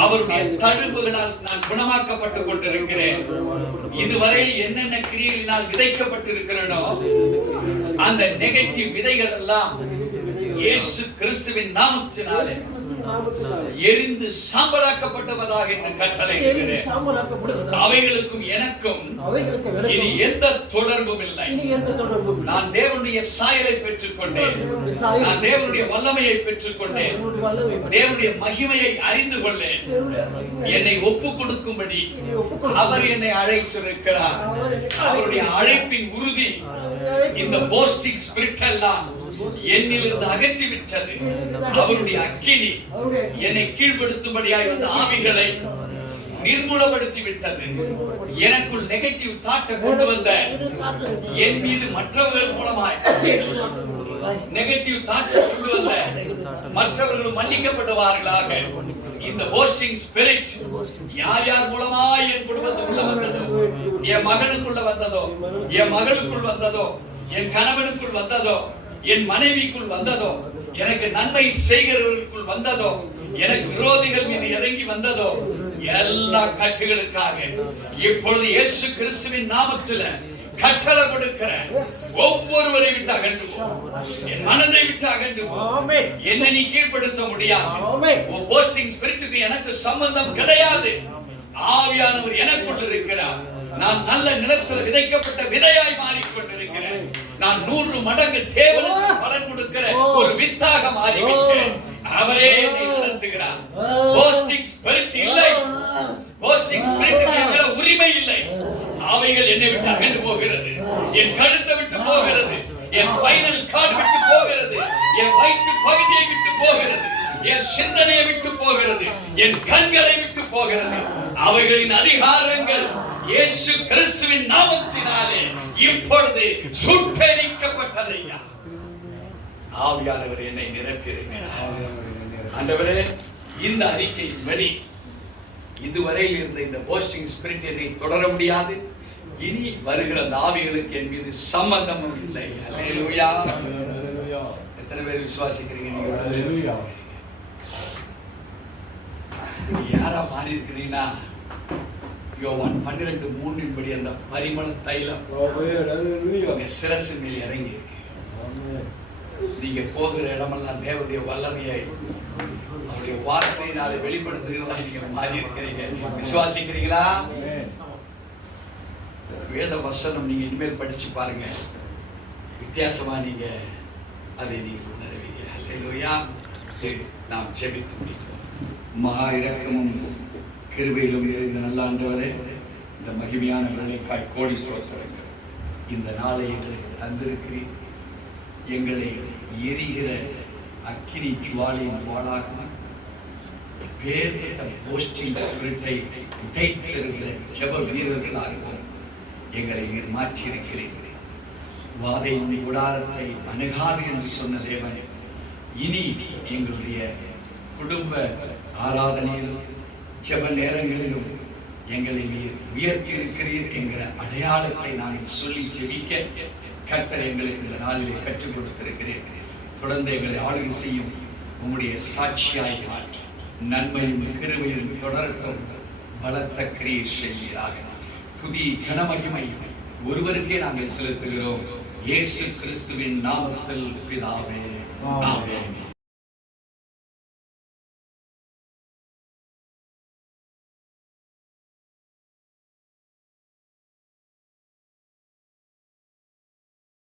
அவருடைய தழும்புகளால் நான் குணமாக்கப்பட்டுக் கொண்டிருக்கிறேன். இதுவரை என்னென்ன கிரியைகளினால் விதைக்கப்பட்டிருக்கிறேனோ அந்த நெகட்டிவ் விதைகள் எல்லாம் இயேசு கிறிஸ்துவின் நாமத்தினாலே எரிந்து சாம்பலாக்கப்பட்டதாக என்று கட்டளையிடுகிறேன். அவைகளுக்கும் எனக்கும் இனி எந்த தொடர்பும் இல்லை. நான் தேவனுடைய சாயலை பெற்றுக்கொண்டேன். நான் தேவனுடைய வல்லமையை பெற்றுக்கொண்டேன். தேவனுடைய மகிமையை அறிந்து கொள்ளேன். என்னை ஒப்பு கொடுக்கும்படி அவர் என்னை அழைத்திருக்கிறார். அவருடைய அழைப்பின் உறுதி இந்த போஸ்டிங் ஸ்பிரிட் எல்லாம் என்னிலிருந்து அகற்றி விட்டது. அவருடைய அக்கினி என்னை கீழ்ப்படுத்தும்படியாக இருந்த ஆவிகளை நிர்மூலப்படுத்தி விட்டது. எனக்குள் நெகட்டிவ் தாட்டை கொண்டு வந்த என் மீது மற்றவர்கள் மூலமாய் நெகட்டிவ் தாட்ஸ் கொண்டு வந்த மற்றவர்கள் மன்னிக்கப்படுவார்களாக. இந்த போஸ்டிங் ஸ்பிரிட் யார் யார் மூலமாய் என் குடும்பத்துக்குள்ள வந்ததோ, என் மகனுக்குள்ள வந்ததோ, என் மகளுக்குள் வந்ததோ, என் கணவனுக்குள் வந்ததோ, என் மனைவிக்குள் வந்ததோ, எனக்கு நன்மை செய்கிறவர்களுக்குள் வந்ததோ, எனக்கு விரோதிகள் மீது இறங்கி வந்ததோ, எல்லா கட்டுகளுக்காக இப்பொழுது இயேசு கிறிஸ்துவின் நாமத்தில் கட்டளை கொடுக்கிறேன். ஒவ்வொருவரை விட்டு அகன்றுவோம். என் மனதை விட்டு அகன்றுவோம். என்னை நீ கீழ்ப்படுத்த முடியாது. போஸ்டிங் ஸ்பிரிட்டுக்கு எனக்கு சம்பந்தம் கிடையாது. ஆவியானவர் எனக்குள் இருக்கிறார். நான் நல்ல நிலத்தில் விதைக்கப்பட்ட விதையாய் மாறிக்கொண்டிருக்கிறேன். நான் 100 மடங்கு தேவனுக்கு பலன் கொடுக்கிற ஒரு வித்தாக மாறிவிட்டேன். அவரே என்னை நடத்துகிறார். போஸ்டிங் ஸ்பிரிட் இல்லை. போஸ்டிங் ஸ்பிரிட்டுக்கு உரிமை இல்லை. அவைகள் என்னை விட்டு அகன்று போகிறது. என் கழுத்தை விட்டு போகிறது. என் ஸ்பைனல் கார்டு விட்டு போகிறது. என் வயிற்று பகுதியை விட்டு போகிறது. என் சிந்தனையை விட்டு போகிறது. என் கண்களை விட்டு போகிறது. அவைகளின் அதிகாரங்கள் இயேசு கிறிஸ்துவின் நாமத்தினாலே இப்பொழுது சுட்டெரிக்கப்பட்டதையா. ஆவியானவர் என்னை நிரப்பியிருக்கிறார். ஆண்டவரே, இந்த அறிக்கையின் வழி இதுவரையில் இருந்த இந்த போஸ்டிங் ஸ்பிரிட் என்னை தொடர முடியாது. இனி வருகிற அந்த ஆவிகளுக்கு என் மீது சம்பந்தமும் இல்லை. அல்லேலூயா. எத்தனை பேர் விசுவாசிக்கிறீங்க? நீங்க யாரா மாறி இருக்கிறீங்கன்னா, யோவான் 12:3 படி அந்த பரிமள தைலம் உங்க சிரசு மேல் இறங்கி நீங்க போகிற இடமெல்லாம் தேவனுடைய வல்லமையை அவருடைய வார்த்தையினால வெளிப்படுத்துகிறதா நீங்க மாறி இருக்கிறீங்க. விசுவாசிக்கிறீங்களா? வேத வசனம் நீங்க இனிமேல் படிச்சு பாருங்க. வித்தியாசமா நீங்க அதை நீங்க உணர்வீங்க. அல்லேலூயா. நாம் ஜெபித்து முடிப்போம். மகா இரக்கமும் கிருபையிலும் நிறைந்த நல்ல ஆண்டவரே, இந்த மகிமையான வேலைக்காய் கோடி ஸ்தோத்திரங்கள். இந்த நாளை எங்களுக்கு தந்திருக்கிறீர். எங்களை எரிகிற அக்கினி ஜுவாலியின் வாளாக பேர்பட்ட போஸ்டிங் ஸ்பிரிட்டை உடைத்திருக்கிற ஜெப வீரர்களாகவும் எங்களை மாற்றியிருக்கிறீர்கள். வாதையின் கூடாரத்தை அணுகாது என்று சொன்ன தேவன், இனி எங்களுடைய குடும்ப ஆராதனையிலும் ஜெப நேரங்களிலும் எங்களை நீர் உயர்த்தி இருக்கிறீர் என்கிற அடையாளத்தை நாங்கள் சொல்லி ஜெபிக்க கர்த்தர் எங்களுக்கு இந்த நாளிலே கற்றுக் கொடுத்திருக்கிறேன். தொடர்ந்து எங்களை ஆளுகை செய்யும் உங்களுடைய சாட்சியாய் மாற்று. நன்மையும் கிருபையும் தொடரட்டும். பலத்த கிரியை செய்வீராக. துதி கனமகிமை ஒருவருக்கே நாங்கள் செலுத்துகிறோம். இயேசு கிறிஸ்துவின் நாமத்தில் பிதாவே. ஆமென்.